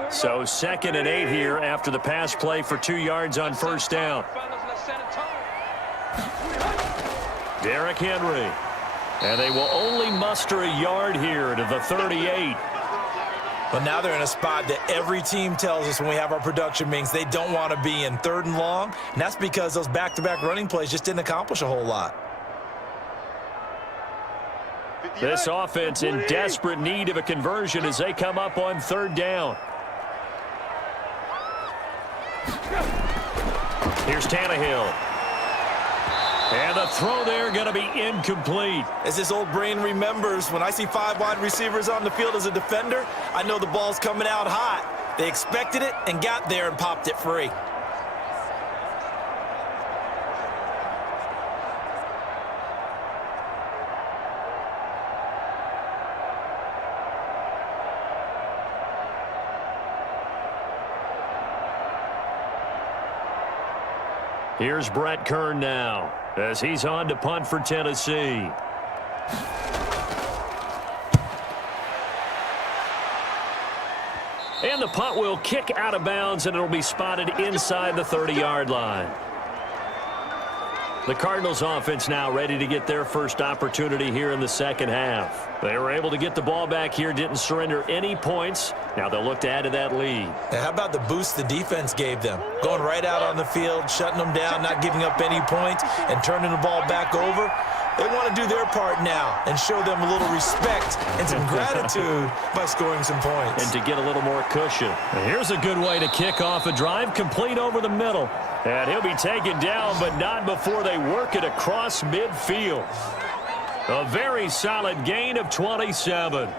So 2nd and 8 here after the pass play for 2 yards on first down. Derrick Henry. And they will only muster a yard here to the 38. But now they're in a spot that every team tells us when we have our production meetings they don't want to be in, 3rd and long. And that's because those back-to-back running plays just didn't accomplish a whole lot. This offense in desperate need of a conversion as they come up on 3rd down. Here's Tannehill. And the throw there going to be incomplete. As this old brain remembers, when I see 5 wide receivers on the field as a defender, I know the ball's coming out hot. They expected it and got there and popped it free. Here's Brett Kern now as he's on to punt for Tennessee. And the punt will kick out of bounds, and it'll be spotted inside the 30-yard line. The Cardinals offense now ready to get their first opportunity here in the second half. They were able to get the ball back here, didn't surrender any points. Now they'll look to add to that lead. And how about the boost the defense gave them? Going right out on the field, shutting them down, not giving up any points, and turning the ball back over. They want to do their part now and show them a little respect and some gratitude by scoring some points. And to get a little more cushion. And here's a good way to kick off a drive, complete over the middle. And he'll be taken down, but not before they work it across midfield. A very solid gain of 27.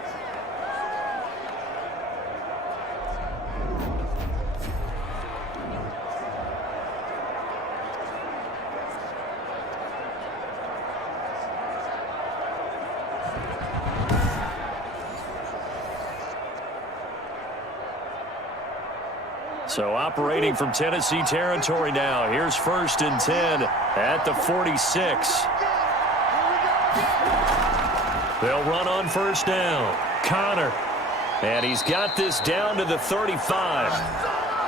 So operating from Tennessee territory now. Here's 1st and 10 at the 46. They'll run on first down. Connor. And he's got this down to the 35.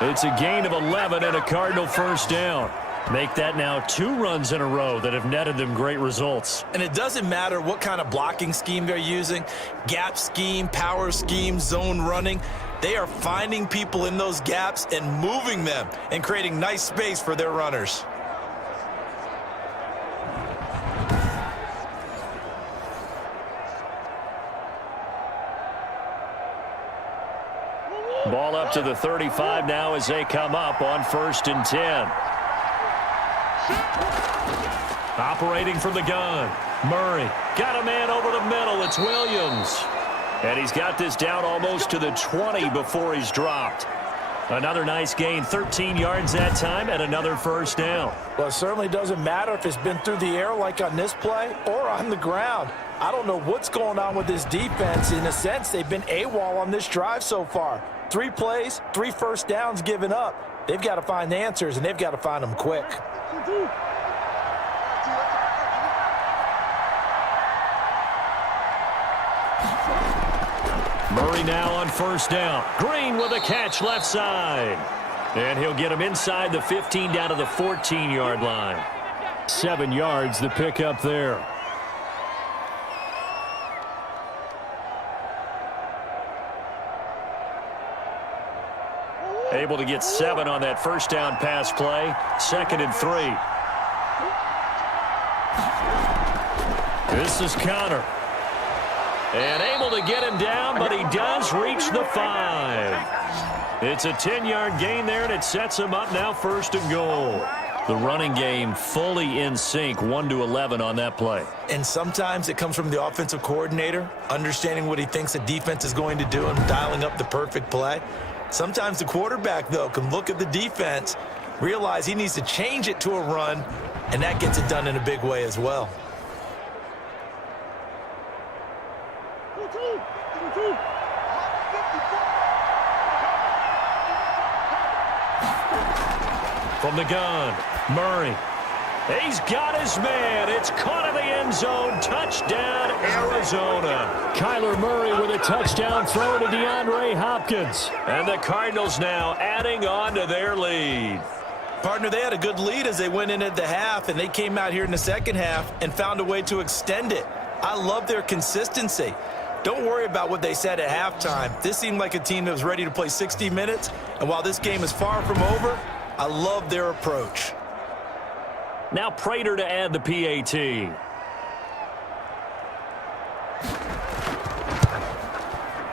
It's a gain of 11 and a Cardinal first down. Make that now 2 runs in a row that have netted them great results. And it doesn't matter what kind of blocking scheme they're using, gap scheme, power scheme, zone running. They are finding people in those gaps and moving them and creating nice space for their runners. Ball up to the 35 now as they come up on 1st and 10. Operating from the gun. Murray got a man over the middle. It's Williams. And he's got this down almost to the 20 before he's dropped. Another nice gain, 13 yards that time, and another first down. Well, it certainly doesn't matter if it's been through the air like on this play or on the ground. I don't know what's going on with this defense. In a sense, they've been AWOL on this drive so far. 3 plays, 3 first downs given up. They've got to find answers, and they've got to find them quick. Murray now on first down. Green with a catch left side. And he'll get him inside the 15 down to the 14-yard line. 7 yards the pickup there. Able to get 7 on that first down pass play. 2nd and 3. This is Connor. And able to get him down, but he does reach the 5. It's a 10-yard gain there, and it sets him up now 1st and goal. The running game fully in sync, 1-11 on that play. And sometimes it comes from the offensive coordinator, understanding what he thinks the defense is going to do and dialing up the perfect play. Sometimes the quarterback, though, can look at the defense, realize he needs to change it to a run, and that gets it done in a big way as well. From the gun, Murray. He's got his man. It's caught in the end zone. Touchdown, Arizona. Kyler Murray with a touchdown throw to DeAndre Hopkins. And the Cardinals now adding on to their lead. Partner, they had a good lead as they went in at the half, and they came out here in the second half and found a way to extend it. I love their consistency. Don't worry about what they said at halftime. This seemed like a team that was ready to play 60 minutes, and while this game is far from over, I love their approach. Now Prater to add the PAT.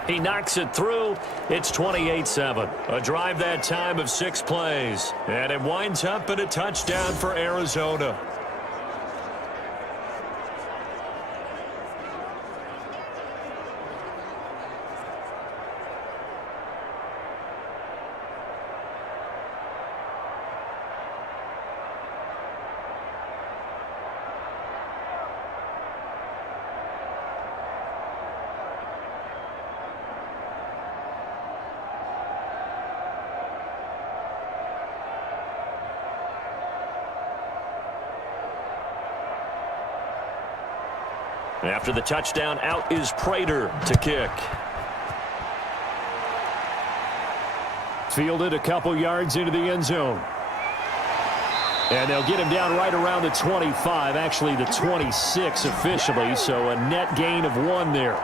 He knocks it through. It's 28-7. A drive that time of 6 plays. And it winds up in a touchdown for Arizona. After the touchdown, out is Prater to kick. Fielded a couple yards into the end zone. And they'll get him down right around the 25, actually the 26 officially, so a net gain of 1 there.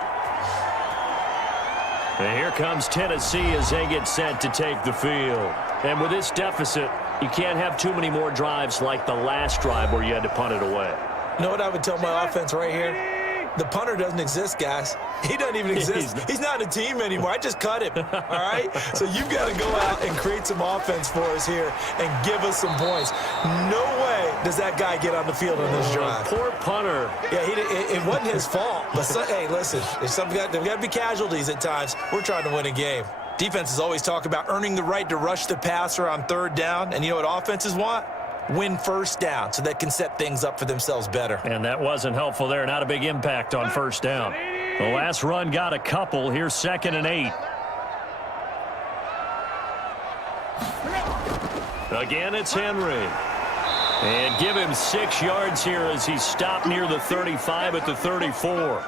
And here comes Tennessee as they get set to take the field. And with this deficit, you can't have too many more drives like the last drive where you had to punt it away. You know what I would tell my offense right here? The punter doesn't exist, guys. He doesn't even exist. He's not a team anymore. I just cut him, all right? So you've got to go out and create some offense for us here and give us some points. No way does that guy get on the field on this drive. Poor punter. Yeah, it wasn't his fault. But, hey, listen, there's got to be casualties at times. We're trying to win a game. Defenses always talk about earning the right to rush the passer on 3rd down. And you know what offenses want? Win first down so they can set things up for themselves better. And that wasn't helpful there. Not a big impact on first down. The last run got a couple. Here's 2nd and 8. Again, it's Henry. And give him 6 yards here as he stopped near the 35 at the 34.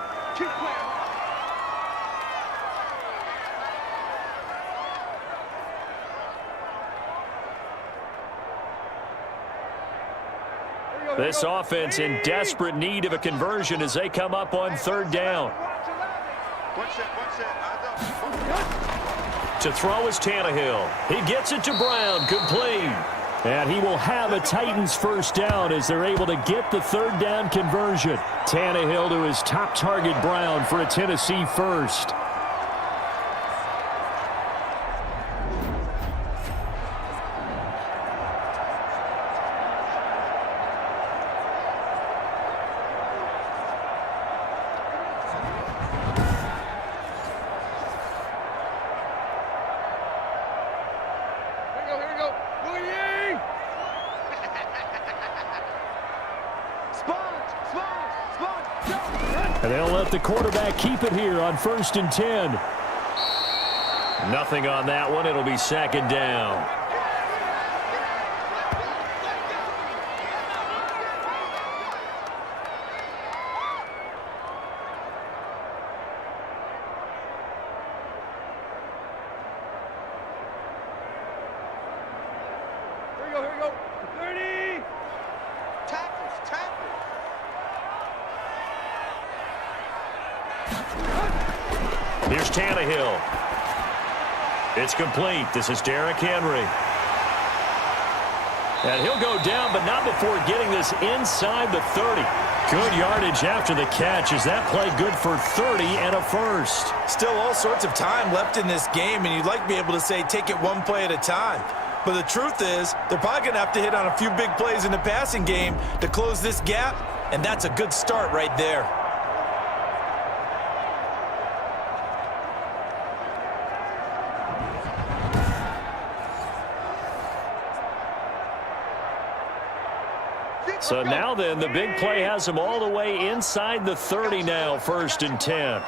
This offense in desperate need of a conversion as they come up on 3rd down. To throw is Tannehill. He gets it to Brown, complete. And he will have a Titans first down as they're able to get the 3rd down conversion. Tannehill to his top target, Brown, for a Tennessee first. And they'll let the quarterback keep it here on 1st and 10. Nothing on that one. It'll be 2nd down. Here we go. 30. Tackles. Here's Tannehill. It's complete. This is Derrick Henry. And he'll go down, but not before getting this inside the 30. Good yardage after the catch. Is that play good for 30 and a first? Still all sorts of time left in this game, and you'd like to be able to say take it one play at a time. But the truth is, they're probably going to have to hit on a few big plays in the passing game to close this gap, and that's a good start right there. So now then, the big play has them all the way inside the 30 now, 1st and 10.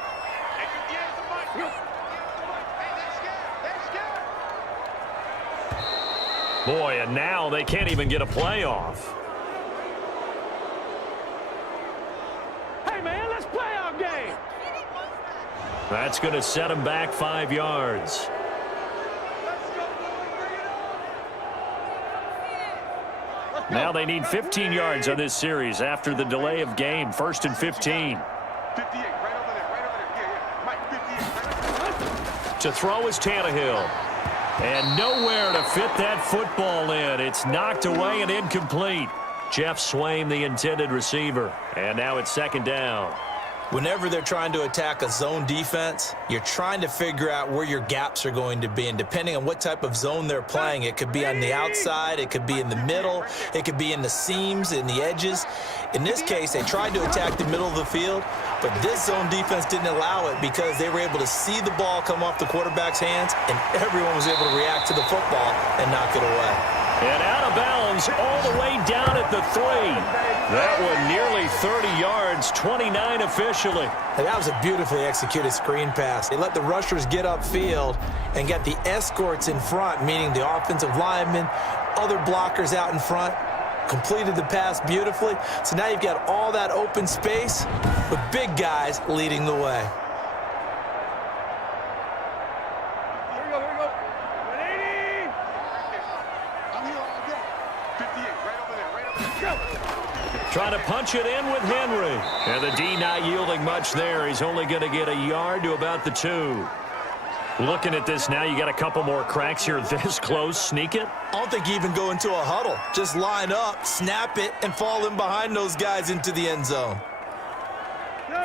Boy, and now they can't even get a play off. Hey, man, let's play our game. That's going to set them back 5 yards. Now they need 15 yards on this series after the delay of game. 1st and 15. 58, right over there. Yeah. Mike, 58. To throw is Tannehill. And nowhere to fit that football in. It's knocked away and incomplete. Jeff Swaim, the intended receiver. And now it's 2nd down. Whenever they're trying to attack a zone defense, you're trying to figure out where your gaps are going to be. And depending on what type of zone they're playing, it could be on the outside, it could be in the middle, it could be in the seams, in the edges. In this case, they tried to attack the middle of the field, but this zone defense didn't allow it because they were able to see the ball come off the quarterback's hands, and everyone was able to react to the football and knock it away. And out of bounds all the way down at the 3. That one nearly 30 yards, 29 officially. And that was a beautifully executed screen pass. They let the rushers get upfield and got the escorts in front, meaning the offensive linemen, other blockers out in front, completed the pass beautifully. So now you've got all that open space with big guys leading the way. Here we go. 180. I'm here all day. 58, right over there. Go. Trying to punch it in with Henry. And the D not yielding much there. He's only going to get a yard to about the 2. Looking at this now, you got a couple more cracks here this close. Sneak it. I don't think you even go into a huddle. Just line up, snap it, and fall in behind those guys into the end zone.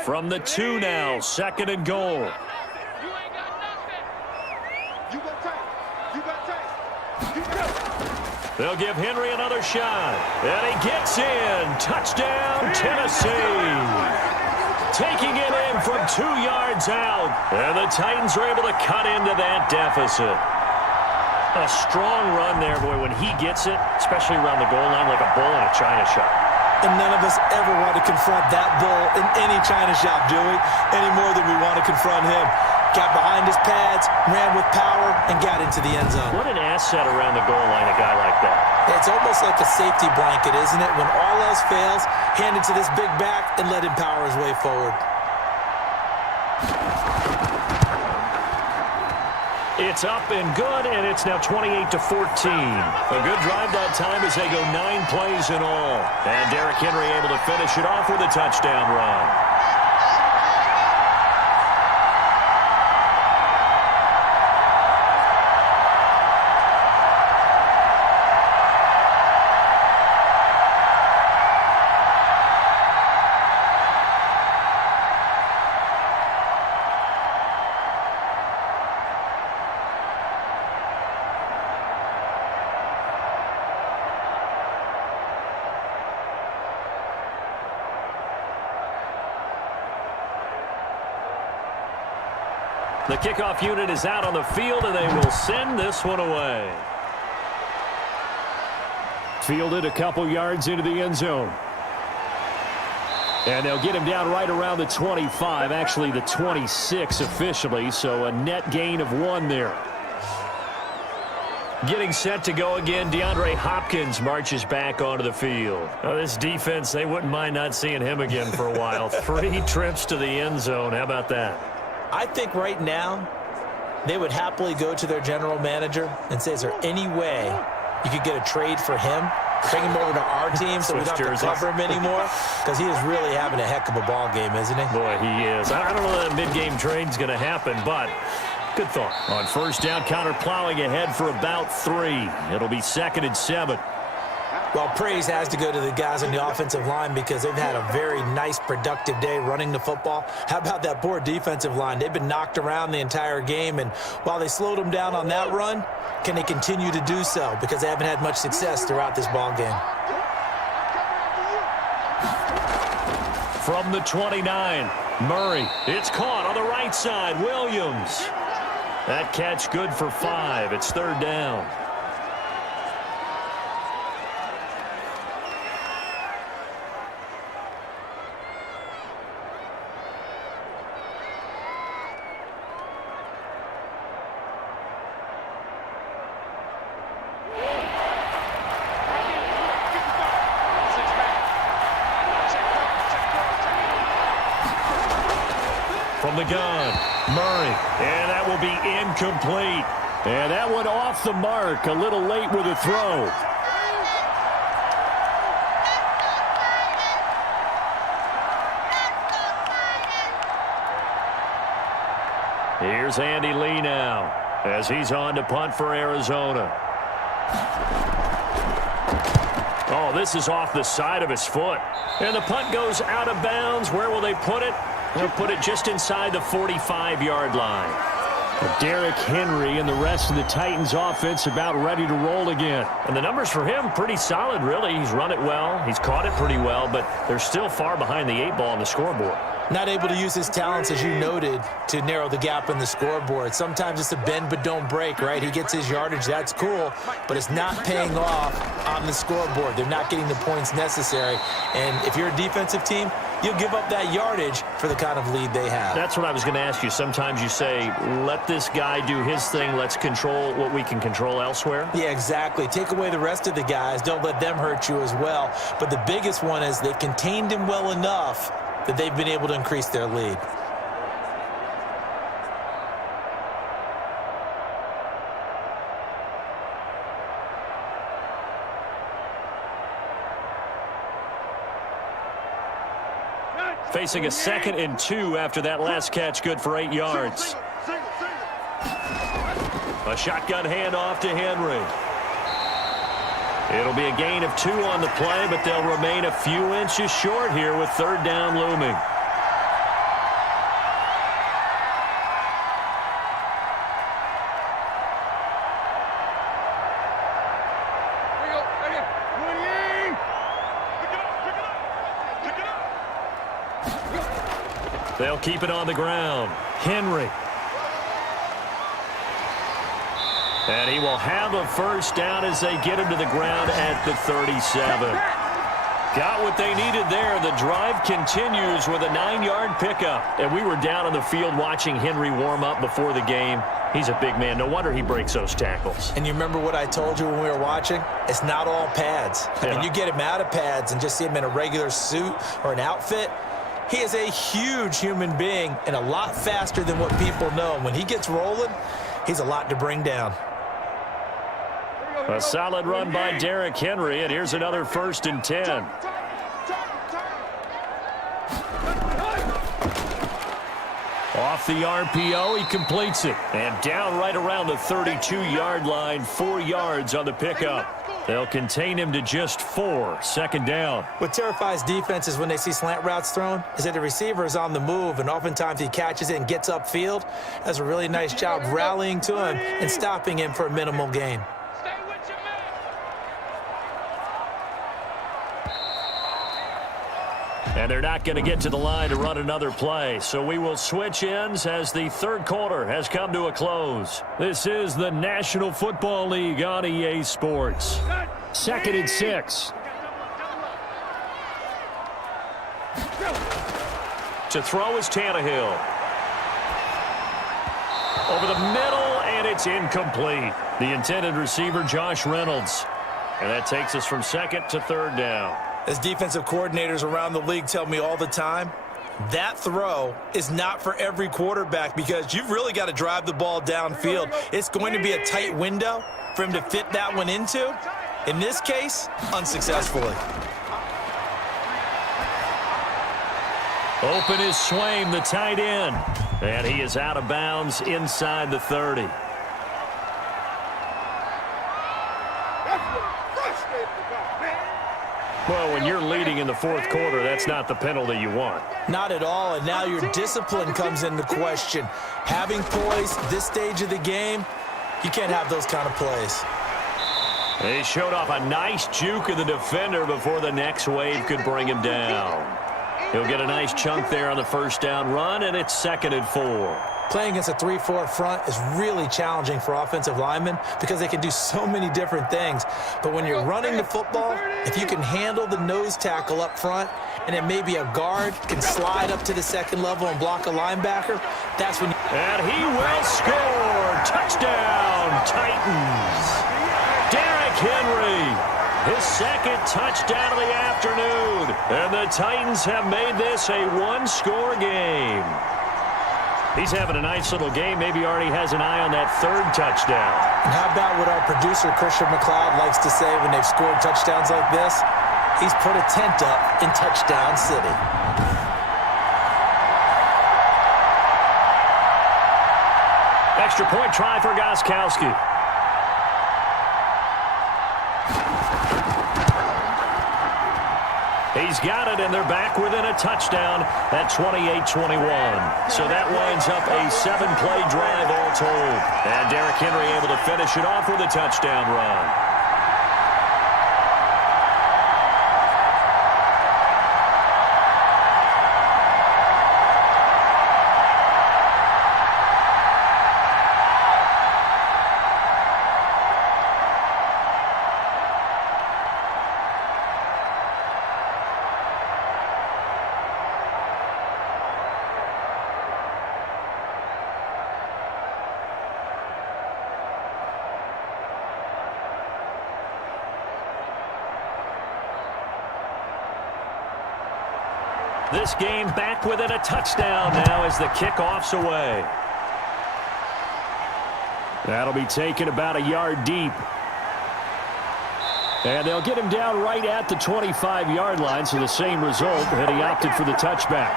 From the 2 now, 2nd and goal. You ain't got nothing. You got tight. You go. They'll give Henry another shot. And he gets in. Touchdown, Tennessee. Taking it in from 2 yards out. And the Titans are able to cut into that deficit. A strong run there, boy, when he gets it, especially around the goal line like a bull in a china shop. And none of us ever want to confront that bull in any china shop, do we? Any more than we want to confront him. Got behind his pads, ran with power, and got into the end zone. What an asset around the goal line, a guy like that. It's almost like a safety blanket, isn't it? When all else fails, hand it to this big back and let him power his way forward. It's up and good, and it's now 28-14. A good drive that time as they go 9 plays in all. And Derrick Henry able to finish it off with a touchdown run. The kickoff unit is out on the field, and they will send this one away. Fielded a couple yards into the end zone. And they'll get him down right around the 25, actually the 26 officially, so a net gain of 1 there. Getting set to go again, DeAndre Hopkins marches back onto the field. Now, this defense, they wouldn't mind not seeing him again for a while. 3 trips to the end zone. How about that? I think right now they would happily go to their general manager and say, is there any way you could get a trade for him? Bring him over to our team so we don't have to cover him anymore? Because he is really having a heck of a ball game, isn't he? Boy, he is. I don't know that a mid-game trade's going to happen, but good thought. On first down, counter plowing ahead for about 3. It'll be 2nd and 7. Well, praise has to go to the guys on the offensive line because they've had a very nice, productive day running the football. How about that poor defensive line? They've been knocked around the entire game, and while they slowed them down on that run, can they continue to do so? Because they haven't had much success throughout this ball game. From the 29, Murray. It's caught on the right side. Williams. That catch good for 5. It's 3rd down. From the gun, Murray, and that will be incomplete. And that one off the mark, a little late with a throw. Here's Andy Lee now as he's on to punt for Arizona. Oh, this is off the side of his foot. And the punt goes out of bounds. Where will they put it? They'll put it just inside the 45-yard line. Derrick Henry and the rest of the Titans offense about ready to roll again. And the numbers for him pretty solid, really. He's run it well. He's caught it pretty well, but they're still far behind the 8 ball on the scoreboard. Not able to use his talents, as you noted, to narrow the gap in the scoreboard. Sometimes it's a bend but don't break, right? He gets his yardage. That's cool, but it's not paying off on the scoreboard. They're not getting the points necessary. And if you're a defensive team, you'll give up that yardage for the kind of lead they have. That's what I was going to ask you. Sometimes you say, let this guy do his thing. Let's control what we can control elsewhere. Yeah, exactly. Take away the rest of the guys. Don't let them hurt you as well. But the biggest one is they've contained him well enough that they've been able to increase their lead. Facing a 2nd and 2 after that last catch, good for 8 yards. A shotgun handoff to Henry. It'll be a gain of 2 on the play, but they'll remain a few inches short here with 3rd down looming. They'll keep it on the ground. Henry. And he will have a 1st down as they get him to the ground at the 37. Got what they needed there. The drive continues with a 9-yard pickup. And we were down on the field watching Henry warm up before the game. He's a big man. No wonder he breaks those tackles. And you remember what I told you when we were watching? It's not all pads. I mean, you get him out of pads and just see him in a regular suit or an outfit. He is a huge human being and a lot faster than what people know. When he gets rolling, he's a lot to bring down. A solid run by Derrick Henry, and here's another 1st and 10. Off the RPO, he completes it. And down right around the 32-yard line, 4 yards on the pickup. They'll contain him to just 4, 2nd down. What terrifies defenses when they see slant routes thrown is that the receiver is on the move, and oftentimes he catches it and gets upfield. Does a really nice job rallying to him and stopping him for a minimal gain. And they're not going to get to the line to run another play. So we will switch ends as the 3rd quarter has come to a close. This is the National Football League on EA Sports. 2nd and 6. To throw is Tannehill. Over the middle, and it's incomplete. The intended receiver, Josh Reynolds. And that takes us from second to third down. As defensive coordinators around the league tell me all the time, that throw is not for every quarterback because you've really got to drive the ball downfield. It's going to be a tight window for him to fit that one into. In this case, unsuccessfully. Open is Swaim, the tight end. And he is out of bounds inside the 30. Well, when you're leading in the fourth quarter, that's not the penalty you want. Not at all, and now your discipline comes into question. Having poise this stage of the game, you can't have those kind of plays. He showed off a nice juke of the defender before the next wave could bring him down. He'll get a nice chunk there on the first down run, and it's 2nd and 4. Playing against a 3-4 front is really challenging for offensive linemen because they can do so many different things. But when you're running the football, if you can handle the nose tackle up front and then maybe a guard can slide up to the second level and block a linebacker, that's when you... And he will score! Touchdown, Titans! Derrick Henry, his second touchdown of the afternoon. And the Titans have made this a one-score game. He's having a nice little game. Maybe already has an eye on that third touchdown. And how about what our producer, Christian McLeod, likes to say when they've scored touchdowns like this? He's put a tent up in Touchdown City. Extra point try for Gostkowski. He's got it, and they're back within a touchdown at 28-21. So that winds up a 7-play drive all told. And Derrick Henry able to finish it off with a touchdown run. This game back within a touchdown now as the kickoff's away. That'll be taken about a yard deep. And they'll get him down right at the 25-yard line, so the same result, and he opted for the touchback.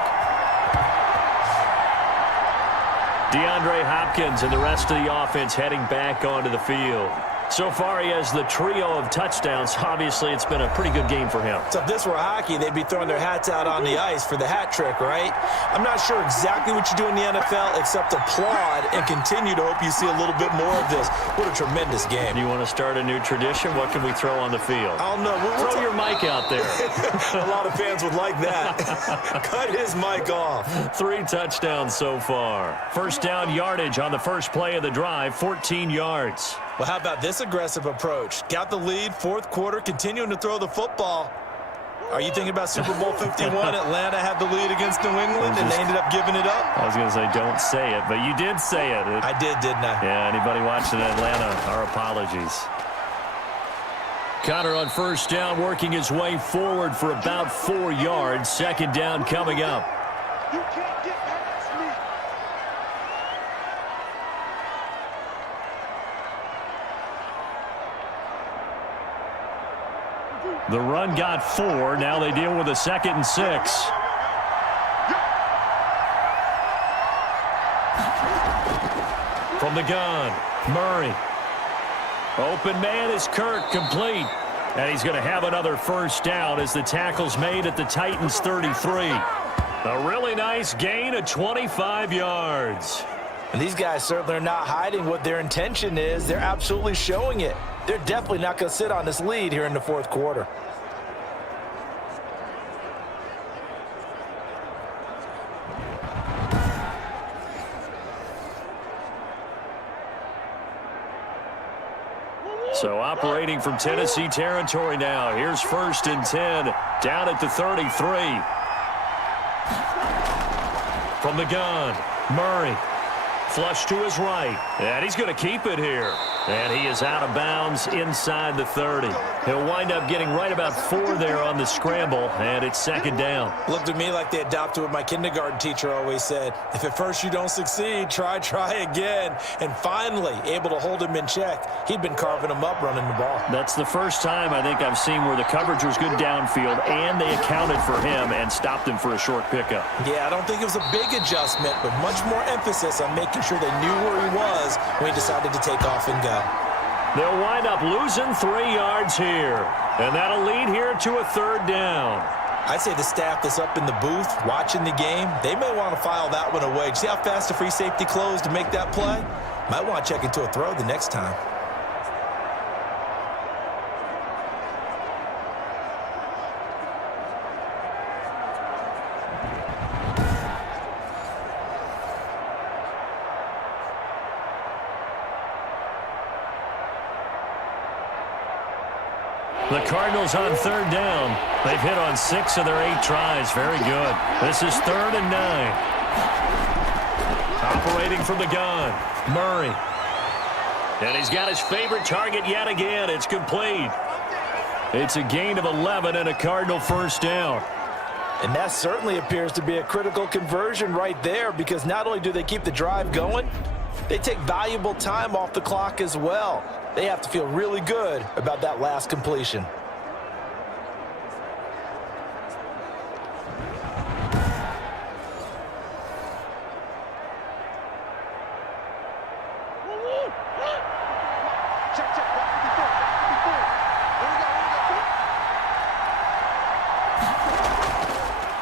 DeAndre Hopkins and the rest of the offense heading back onto the field. So far, he has the trio of touchdowns. Obviously, it's been a pretty good game for him. So if this were hockey, they'd be throwing their hats out on the ice for the hat trick, right? I'm not sure exactly what you do in the NFL except applaud and continue to hope you see a little bit more of this. What a tremendous game. You want to start a new tradition? What can we throw on the field? I don't know. Throw your mic out there. A lot of fans would like that. Cut his mic off. 3 touchdowns so far. First down yardage on the first play of the drive, 14 yards. Well, how about this aggressive approach? Got the lead, fourth quarter, continuing to throw the football. Are you thinking about Super Bowl 51? Atlanta had the lead against New England, and they ended up giving it up? I was going to say, don't say it, but you did say it. I did, didn't I? Yeah, anybody watching Atlanta, our apologies. Connor on first down, working his way forward for about 4 yards. Second down coming up. You can't get past me. The run got 4. Now they deal with a 2nd and 6. From the gun, Murray. Open man is Kirk, complete. And he's going to have another first down as the tackle's made at the Titans' 33. A really nice gain of 25 yards. And these guys certainly are not hiding what their intention is. They're absolutely showing it. They're definitely not going to sit on this lead here in the fourth quarter. So operating from Tennessee territory now. Here's 1st and 10 down at the 33. From the gun, Murray. Flush to his right, and he's going to keep it here. And he is out of bounds inside the 30. He'll wind up getting right about 4 there on the scramble, and it's second down. Looked to me like they adopted what my kindergarten teacher always said. If at first you don't succeed, try again. And finally, able to hold him in check. He'd been carving him up running the ball. That's the first time I think I've seen where the coverage was good downfield, and they accounted for him and stopped him for a short pickup. Yeah, I don't think it was a big adjustment, but much more emphasis on making sure they knew where he was when he decided to take off and go. They'll wind up losing 3 yards here, and that'll lead here to a third down. I'd say the staff that's up in the booth watching the game, they may want to file that one away. See how fast the free safety closed to make that play? Might want to check into a throw the next time. The Cardinals on third down. They've hit on 6 of their 8 tries. Very good. This is 3rd and 9. Operating from the gun, Murray. And he's got his favorite target yet again. It's complete. It's a gain of 11 and a Cardinal first down. And that certainly appears to be a critical conversion right there, because not only do they keep the drive going, they take valuable time off the clock as well. They have to feel really good about that last completion.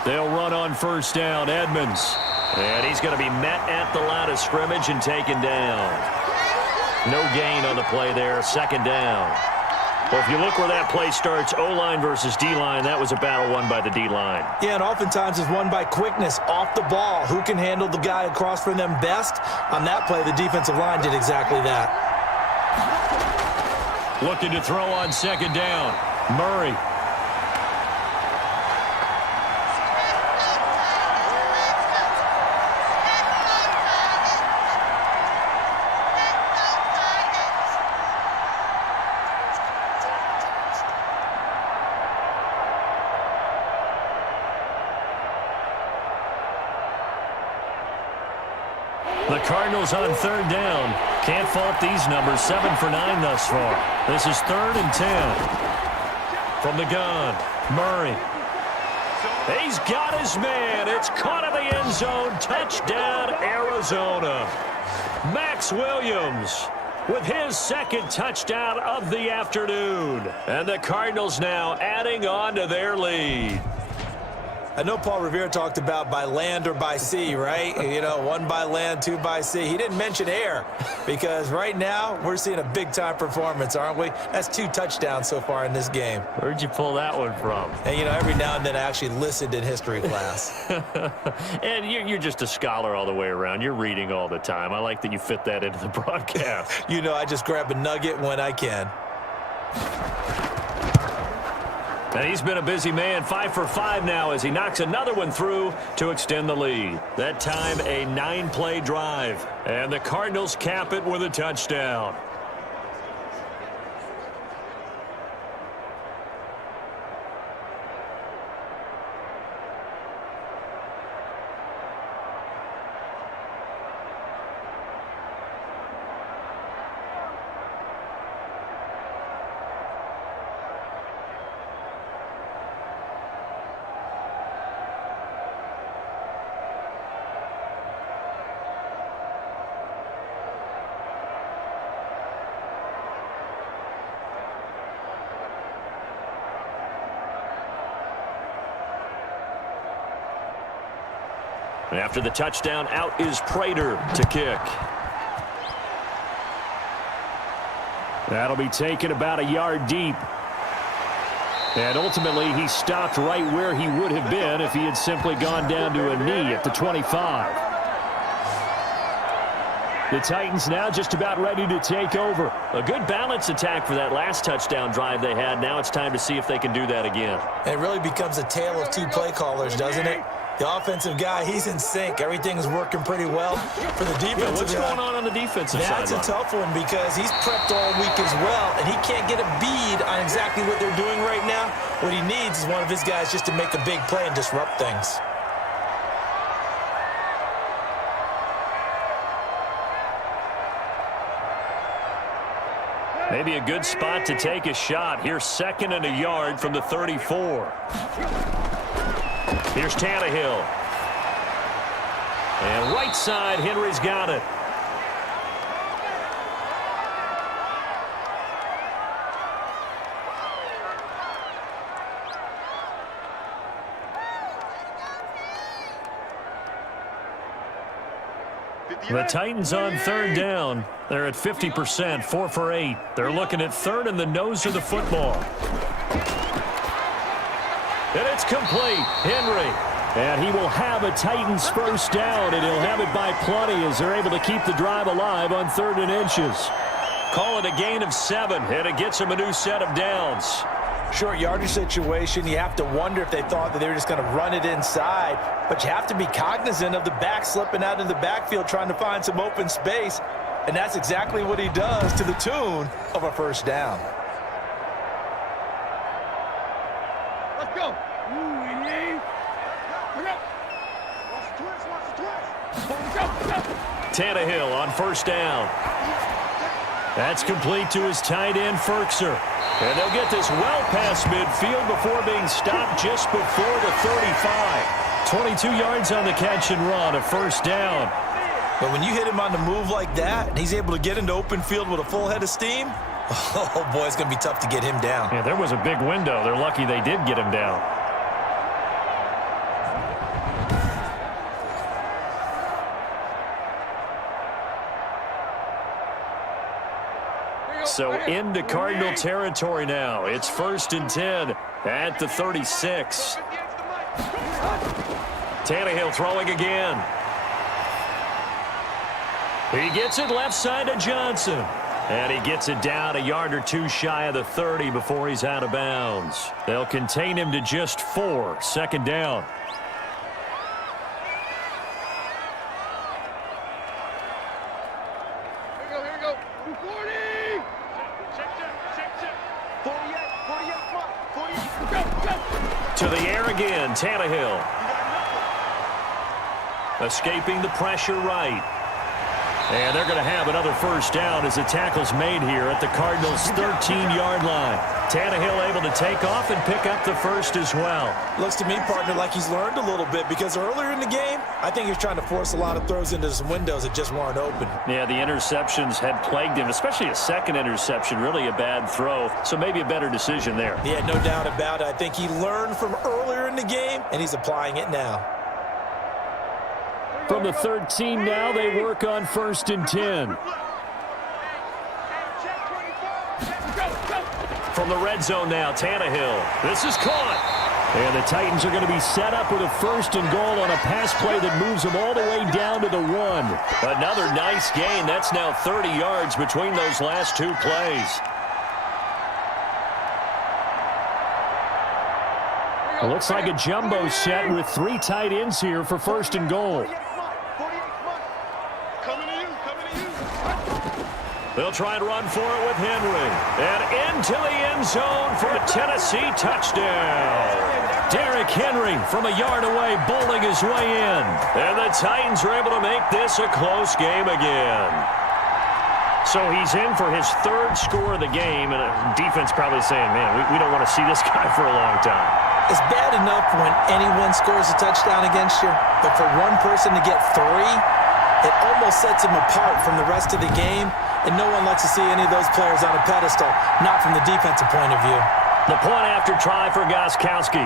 They'll run on first down, Edmonds. And he's going to be met at the line of scrimmage and taken down. No gain on the play there, second down. Well, if you look where that play starts, O-line versus D-line, that was a battle won by the D-line. Yeah, and oftentimes it's won by quickness off the ball. Who can handle the guy across from them best? On that play, the defensive line did exactly that. Looking to throw on second down, Murray. The Cardinals on third down. Can't fault these numbers. 7 for 9 thus far. This is 3rd and 10. From the gun, Murray. He's got his man. It's caught in the end zone. Touchdown, Arizona. Max Williams with his second touchdown of the afternoon. And the Cardinals now adding on to their lead. I know Paul Revere talked about by land or by sea, right? You know, 1 by land, 2 by sea. He didn't mention air, because right now we're seeing a big-time performance, aren't we? That's 2 touchdowns so far in this game. Where'd you pull that one from? And, you know, every now and then I actually listened in history class. And you're just a scholar all the way around. You're reading all the time. I like that you fit that into the broadcast. You know, I just grab a nugget when I can. And he's been a busy man, 5 for 5 now as he knocks another one through to extend the lead. That time, a 9-play drive. And the Cardinals cap it with a touchdown. And after the touchdown, out is Prater to kick. That'll be taken about a yard deep. And ultimately, he stopped right where he would have been if he had simply gone down to a knee at the 25. The Titans now just about ready to take over. A good balance attack for that last touchdown drive they had. Now it's time to see if they can do that again. It really becomes a tale of 2 play callers, doesn't it? The offensive guy, he's in sync. Everything's working pretty well for the defensive what's guy. going on the defensive side? That's a tough one because he's prepped all week as well, and he can't get a bead on exactly what they're doing right now. What he needs is one of his guys just to make a big play and disrupt things. Maybe a good spot to take a shot. Here's 2nd and a yard from the 34. Here's Tannehill. And right side, Henry's got it. The Titans on 3rd down. They're at 50%, 4 for 8. They're looking at 3rd and the nose of the football. And it's complete. Henry. And he will have a Titans first down, and he'll have it by plenty as they're able to keep the drive alive on 3rd and inches. Call it a gain of 7, and it gets him a new set of downs. Short yardage situation, you have to wonder if they thought that they were just going to run it inside. But you have to be cognizant of the back slipping out of the backfield trying to find some open space. And that's exactly what he does to the tune of a first down. Let's go. Tannehill on first down. That's complete to his tight end, Ferkser. And they'll get this well past midfield before being stopped just before the 35. 22 yards on the catch and run, a first down. But when you hit him on the move like that, and he's able to get into open field with a full head of steam, oh boy, it's going to be tough to get him down. Yeah, there was a big window. They're lucky they did get him down. So into Cardinal territory now. It's 1st and 10 at the 36. Tannehill throwing again. He gets it left side to Johnson. And he gets it down a yard or two shy of the 30 before he's out of bounds. They'll contain him to just 4, 2nd down. To the air again, Tannehill. Escaping the pressure right. And they're going to have another first down as the tackle's made here at the Cardinals' 13-yard line. Tannehill able to take off and pick up the first as well. Looks to me, partner, like he's learned a little bit because earlier in the game, I think he was trying to force a lot of throws into some windows that just weren't open. Yeah, the interceptions had plagued him, especially a second interception, really a bad throw. So maybe a better decision there. Yeah, no doubt about it. I think he learned from earlier in the game, and he's applying it now. From the 13 now, they work on 1st and 10. From the red zone now, Tannehill. This is caught. And the Titans are going to be set up with a 1st and goal on a pass play that moves them all the way down to the 1. Another nice gain. That's now 30 yards between those last 2 plays. It looks like a jumbo set with 3 tight ends here for 1st and goal. They'll try and run for it with Henry. And into the end zone for a Tennessee touchdown. Derrick Henry from a yard away bowling his way in. And the Titans are able to make this a close game again. So he's in for his 3rd score of the game. And defense probably saying, man, we don't want to see this guy for a long time. It's bad enough when anyone scores a touchdown against you, but for one person to get 3, it almost sets him apart from the rest of the game, and no one likes to see any of those players on a pedestal, not from the defensive point of view. The point after try for Gostkowski.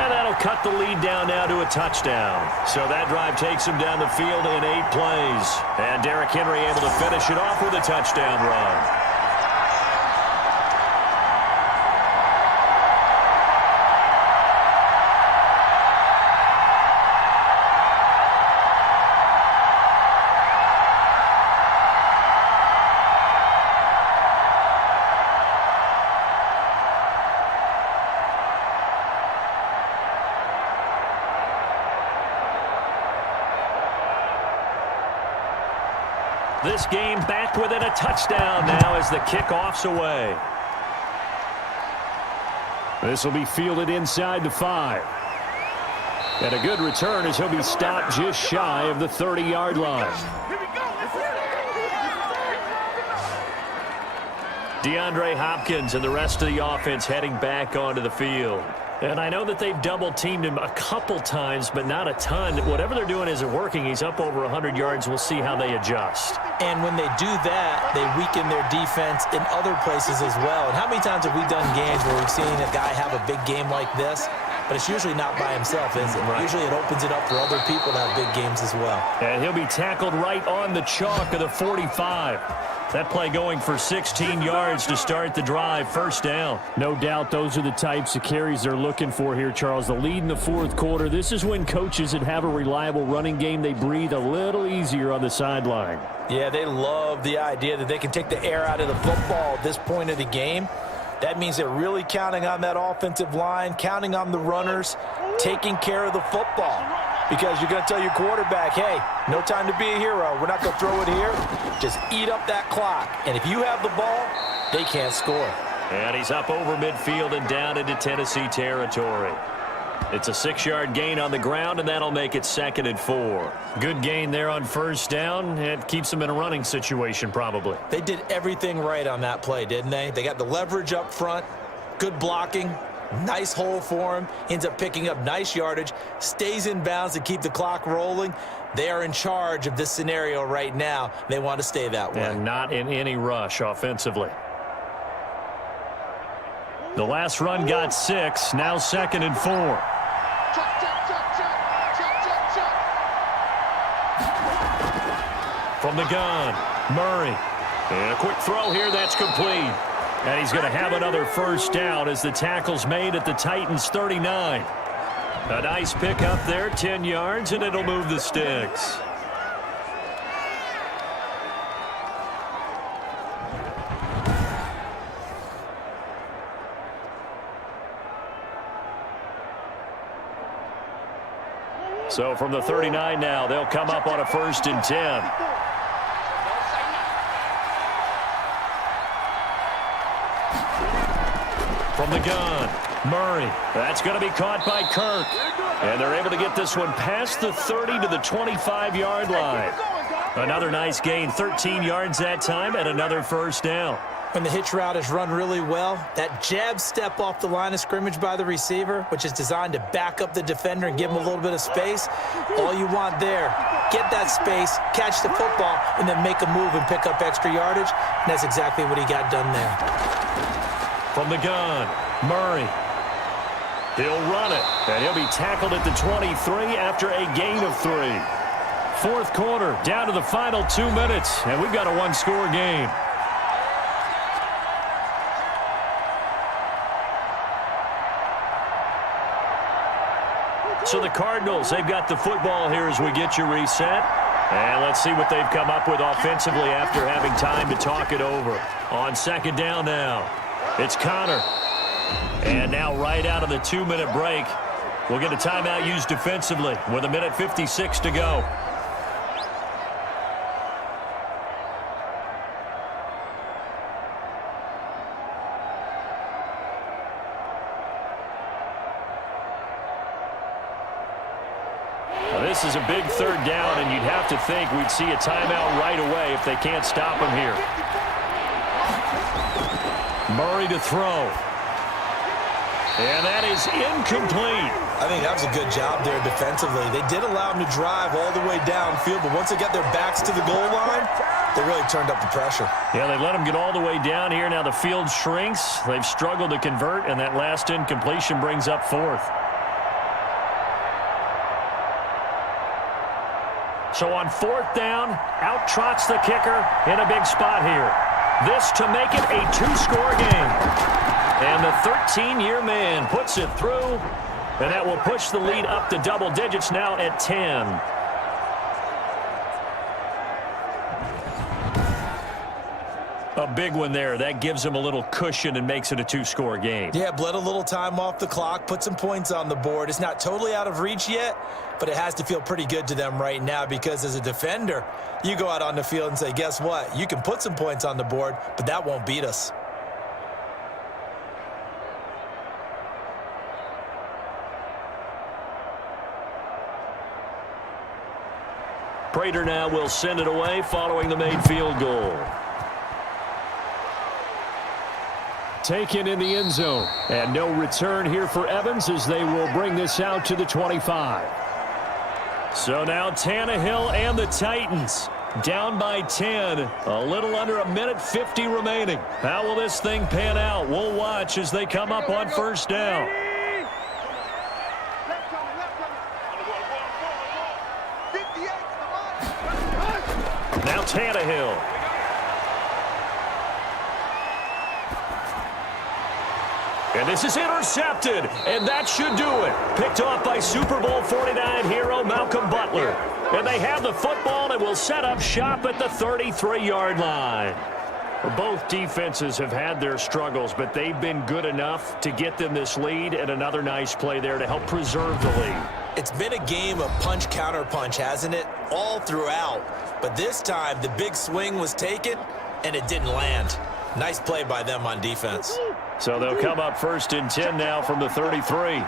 And that'll cut the lead down now to a touchdown. So that drive takes him down the field in 8 plays. And Derrick Henry able to finish it off with a touchdown run. this game back within a touchdown now as the kickoff's away. This will be fielded inside the 5. And a good return as he'll be stopped just shy of the 30-yard line. DeAndre Hopkins and the rest of the offense heading back onto the field. And I know that they've double-teamed him a couple times, but not a ton. Whatever they're doing isn't working. He's up over 100 yards. We'll see how they adjust. And when they do that, they weaken their defense in other places as well. And how many times have we done games where we've seen a guy have a big game like this? But it's usually not by himself, is it? Right. Usually it opens it up for other people to have big games as well. And he'll be tackled right on the chalk of the 45. That play going for 16 yards to start the drive, first down. No doubt those are the types of carries they're looking for here, Charles. The lead in the fourth quarter. This is when coaches that have a reliable running game, they breathe a little easier on the sideline. Yeah, they love the idea that they can take the air out of the football at this point of the game. That means they're really counting on that offensive line, counting on the runners, taking care of the football. Because you're going to tell your quarterback, hey, no time to be a hero. We're not going to throw it here. Just eat up that clock. And if you have the ball, they can't score. And he's up over midfield and down into Tennessee territory. It's a 6-yard gain on the ground, and that'll make it 2nd and 4. Good gain there on first down. It keeps them in a running situation probably. They did everything right on that play, didn't they? They got the leverage up front, good blocking. Nice hole for him. Ends up picking up nice yardage. Stays in bounds to keep the clock rolling. They are in charge of this scenario right now. They want to stay that way. And not in any rush offensively. The last run got 6. Now 2nd and 4. From the gun, Murray. And a quick throw here. That's complete. And he's going to have another first down as the tackle's made at the Titans' 39. A nice pick up there, 10 yards, and it'll move the sticks. So from the 39 now, they'll come up on a 1st and 10. From the gun, Murray. That's going to be caught by Kirk. And they're able to get this one past the 30 to the 25-yard line. Another nice gain, 13 yards that time, and another first down. When the hitch route is run really well, that jab step off the line of scrimmage by the receiver, which is designed to back up the defender and give him a little bit of space, all you want there, get that space, catch the football, and then make a move and pick up extra yardage. And that's exactly what he got done there. From the gun, Murray. He'll run it, and he'll be tackled at the 23 after a gain of 3. Fourth quarter, down to the final 2 minutes, and we've got a one-score game. So the Cardinals, they've got the football here as we get you reset. And let's see what they've come up with offensively after having time to talk it over. On 2nd down now, it's Connor. And now right out of the 2-minute break, we'll get a timeout used defensively with 1:56 to go. This is a big 3rd down, and you'd have to think we'd see a timeout right away if they can't stop him here. Murray to throw. And that is incomplete. I think that was a good job there defensively. They did allow him to drive all the way downfield, but once they got their backs to the goal line, they really turned up the pressure. Yeah, they let him get all the way down here. Now the field shrinks. They've struggled to convert, and that last incompletion brings up 4th. So on 4th down, out trots the kicker in a big spot here. This to make it a 2-score game. And the 13-year man puts it through, and that will push the lead up to double digits now at 10. A big one there. That gives them a little cushion and makes it a two-score game. Yeah, bled a little time off the clock, put some points on the board. It's not totally out of reach yet, but it has to feel pretty good to them right now because as a defender, you go out on the field and say, guess what? You can put some points on the board, but that won't beat us. Prater now will send it away following the made field goal. Taken in the end zone. And no return here for Evans as they will bring this out to the 25. So now Tannehill and the Titans down by 10. A little under a minute 50 remaining. How will this thing pan out? We'll watch as they come up on first down. Now Tannehill. And this is intercepted, and that should do it. Picked off by Super Bowl 49 hero Malcolm Butler. And they have the football and will set up shop at the 33-yard line. Both defenses have had their struggles, but they've been good enough to get them this lead, and another nice play there to help preserve the lead. It's been a game of punch-counter-punch, hasn't it? All throughout. But this time, the big swing was taken, and it didn't land. Nice play by them on defense. So they'll come up first and 10 now from the 33.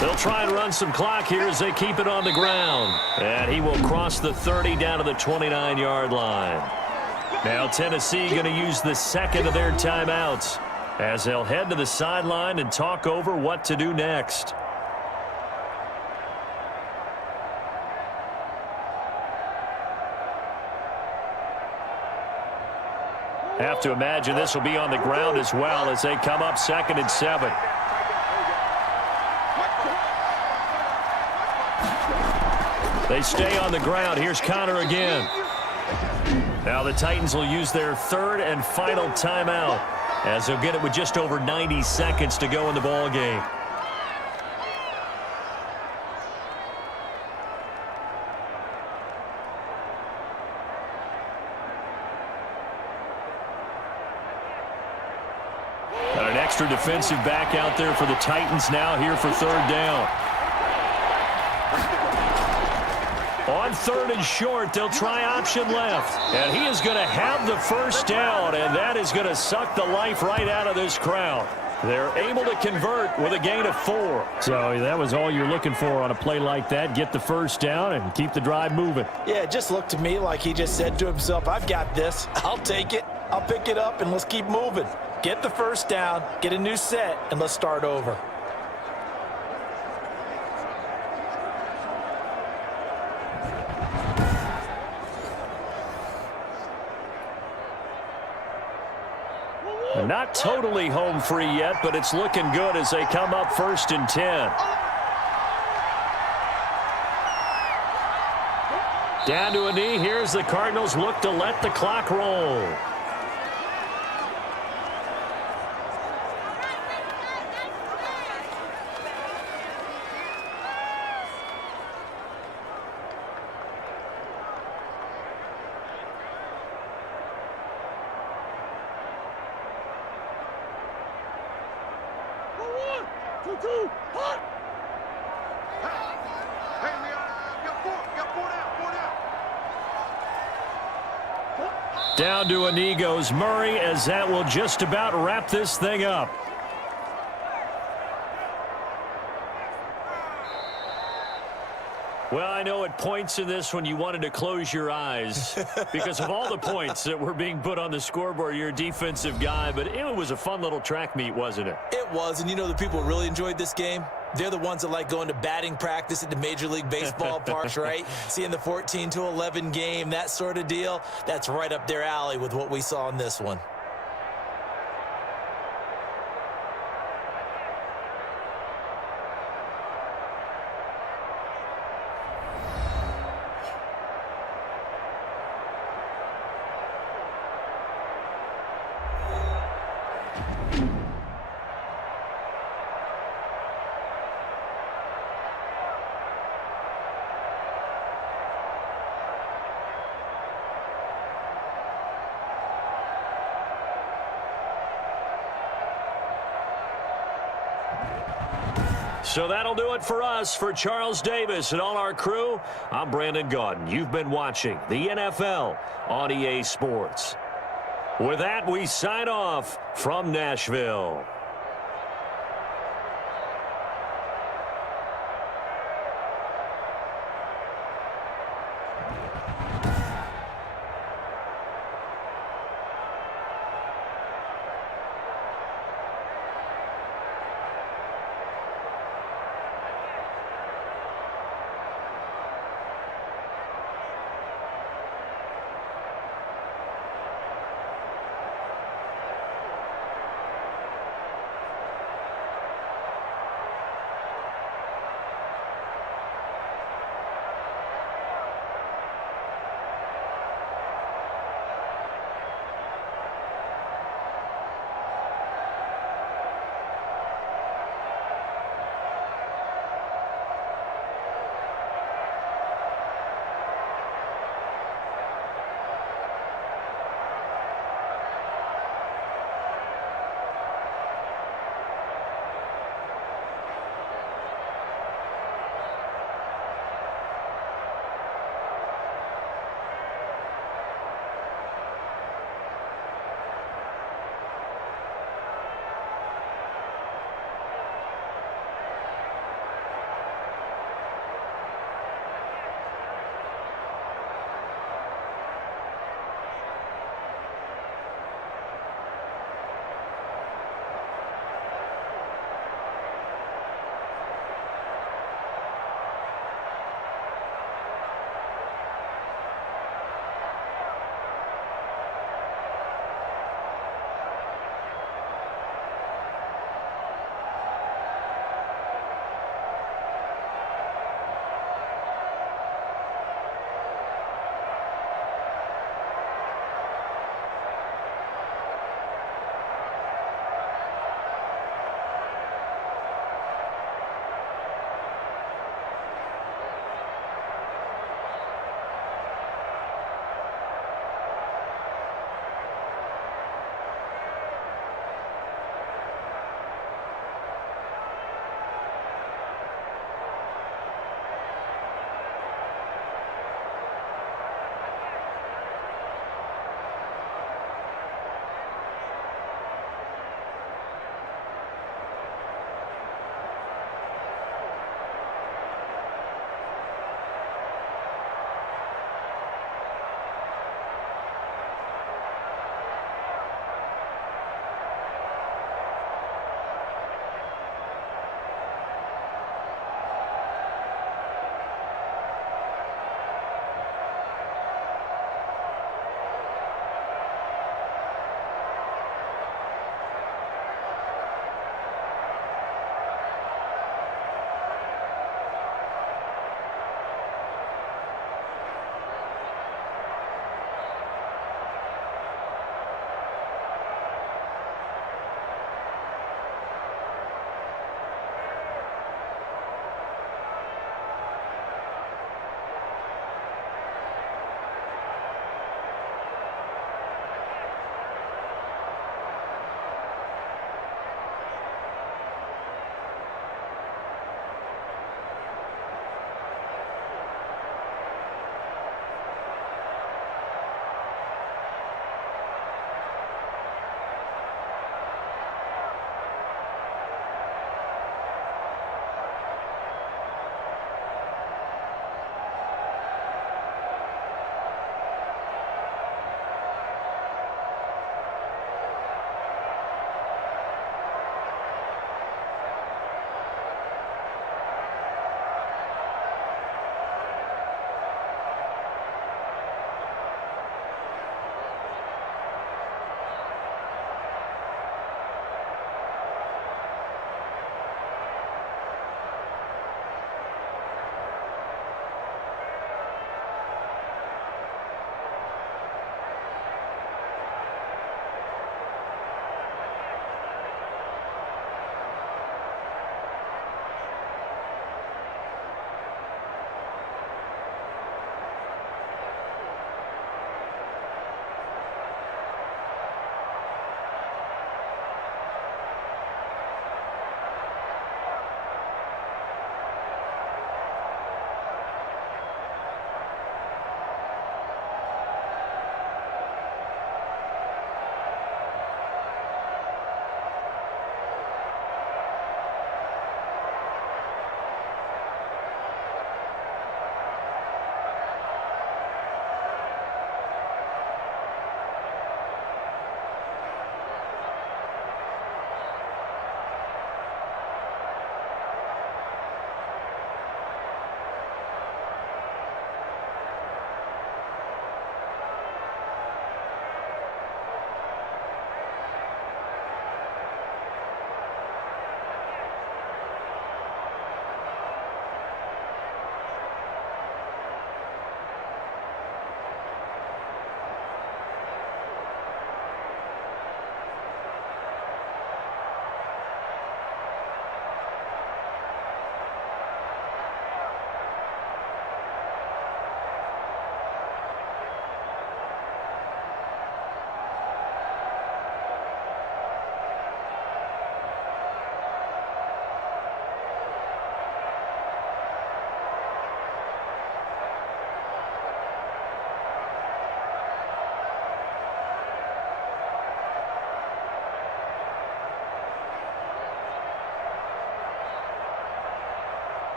They'll try and run some clock here as they keep it on the ground. And he will cross the 30 down to the 29-yard line. Now Tennessee going to use the second of their timeouts as they'll head to the sideline and talk over what to do next. Have to imagine this will be on the ground as well as they come up second and 7. They stay on the ground. Here's Connor again. Now the Titans will use their third and final timeout as they'll get it with just over 90 seconds to go in the ball game. Extra defensive back out there for the Titans now here for third down. On third and short, they'll try option left. And he is going to have the first down, and that is going to suck the life right out of this crowd. They're able to convert with a gain of 4. So that was all you're looking for on a play like that. Get the first down and keep the drive moving. Yeah, it just looked to me like he just said to himself, I've got this. I'll take it. I'll pick it up, and let's keep moving. Get the first down, get a new set, and let's start over. Not totally home free yet, but it's looking good as they come up first and 10. Down to a knee. Here's the Cardinals look to let the clock roll. Down to a knee goes Murray as that will just about wrap this thing up. Well, I know at points in this when you wanted to close your eyes because of all the points that were being put on the scoreboard. You're a defensive guy, but it was a fun little track meet, wasn't it? It was, and you know the people really enjoyed this game? They're the ones that like going to batting practice at the Major League Baseball parks, right? Seeing the 14-11 game, that sort of deal. That's right up their alley with what we saw in this one. So that'll do it for us. For Charles Davis and all our crew, I'm Brandon Gaudin. You've been watching the NFL on EA Sports. With that, we sign off from Nashville.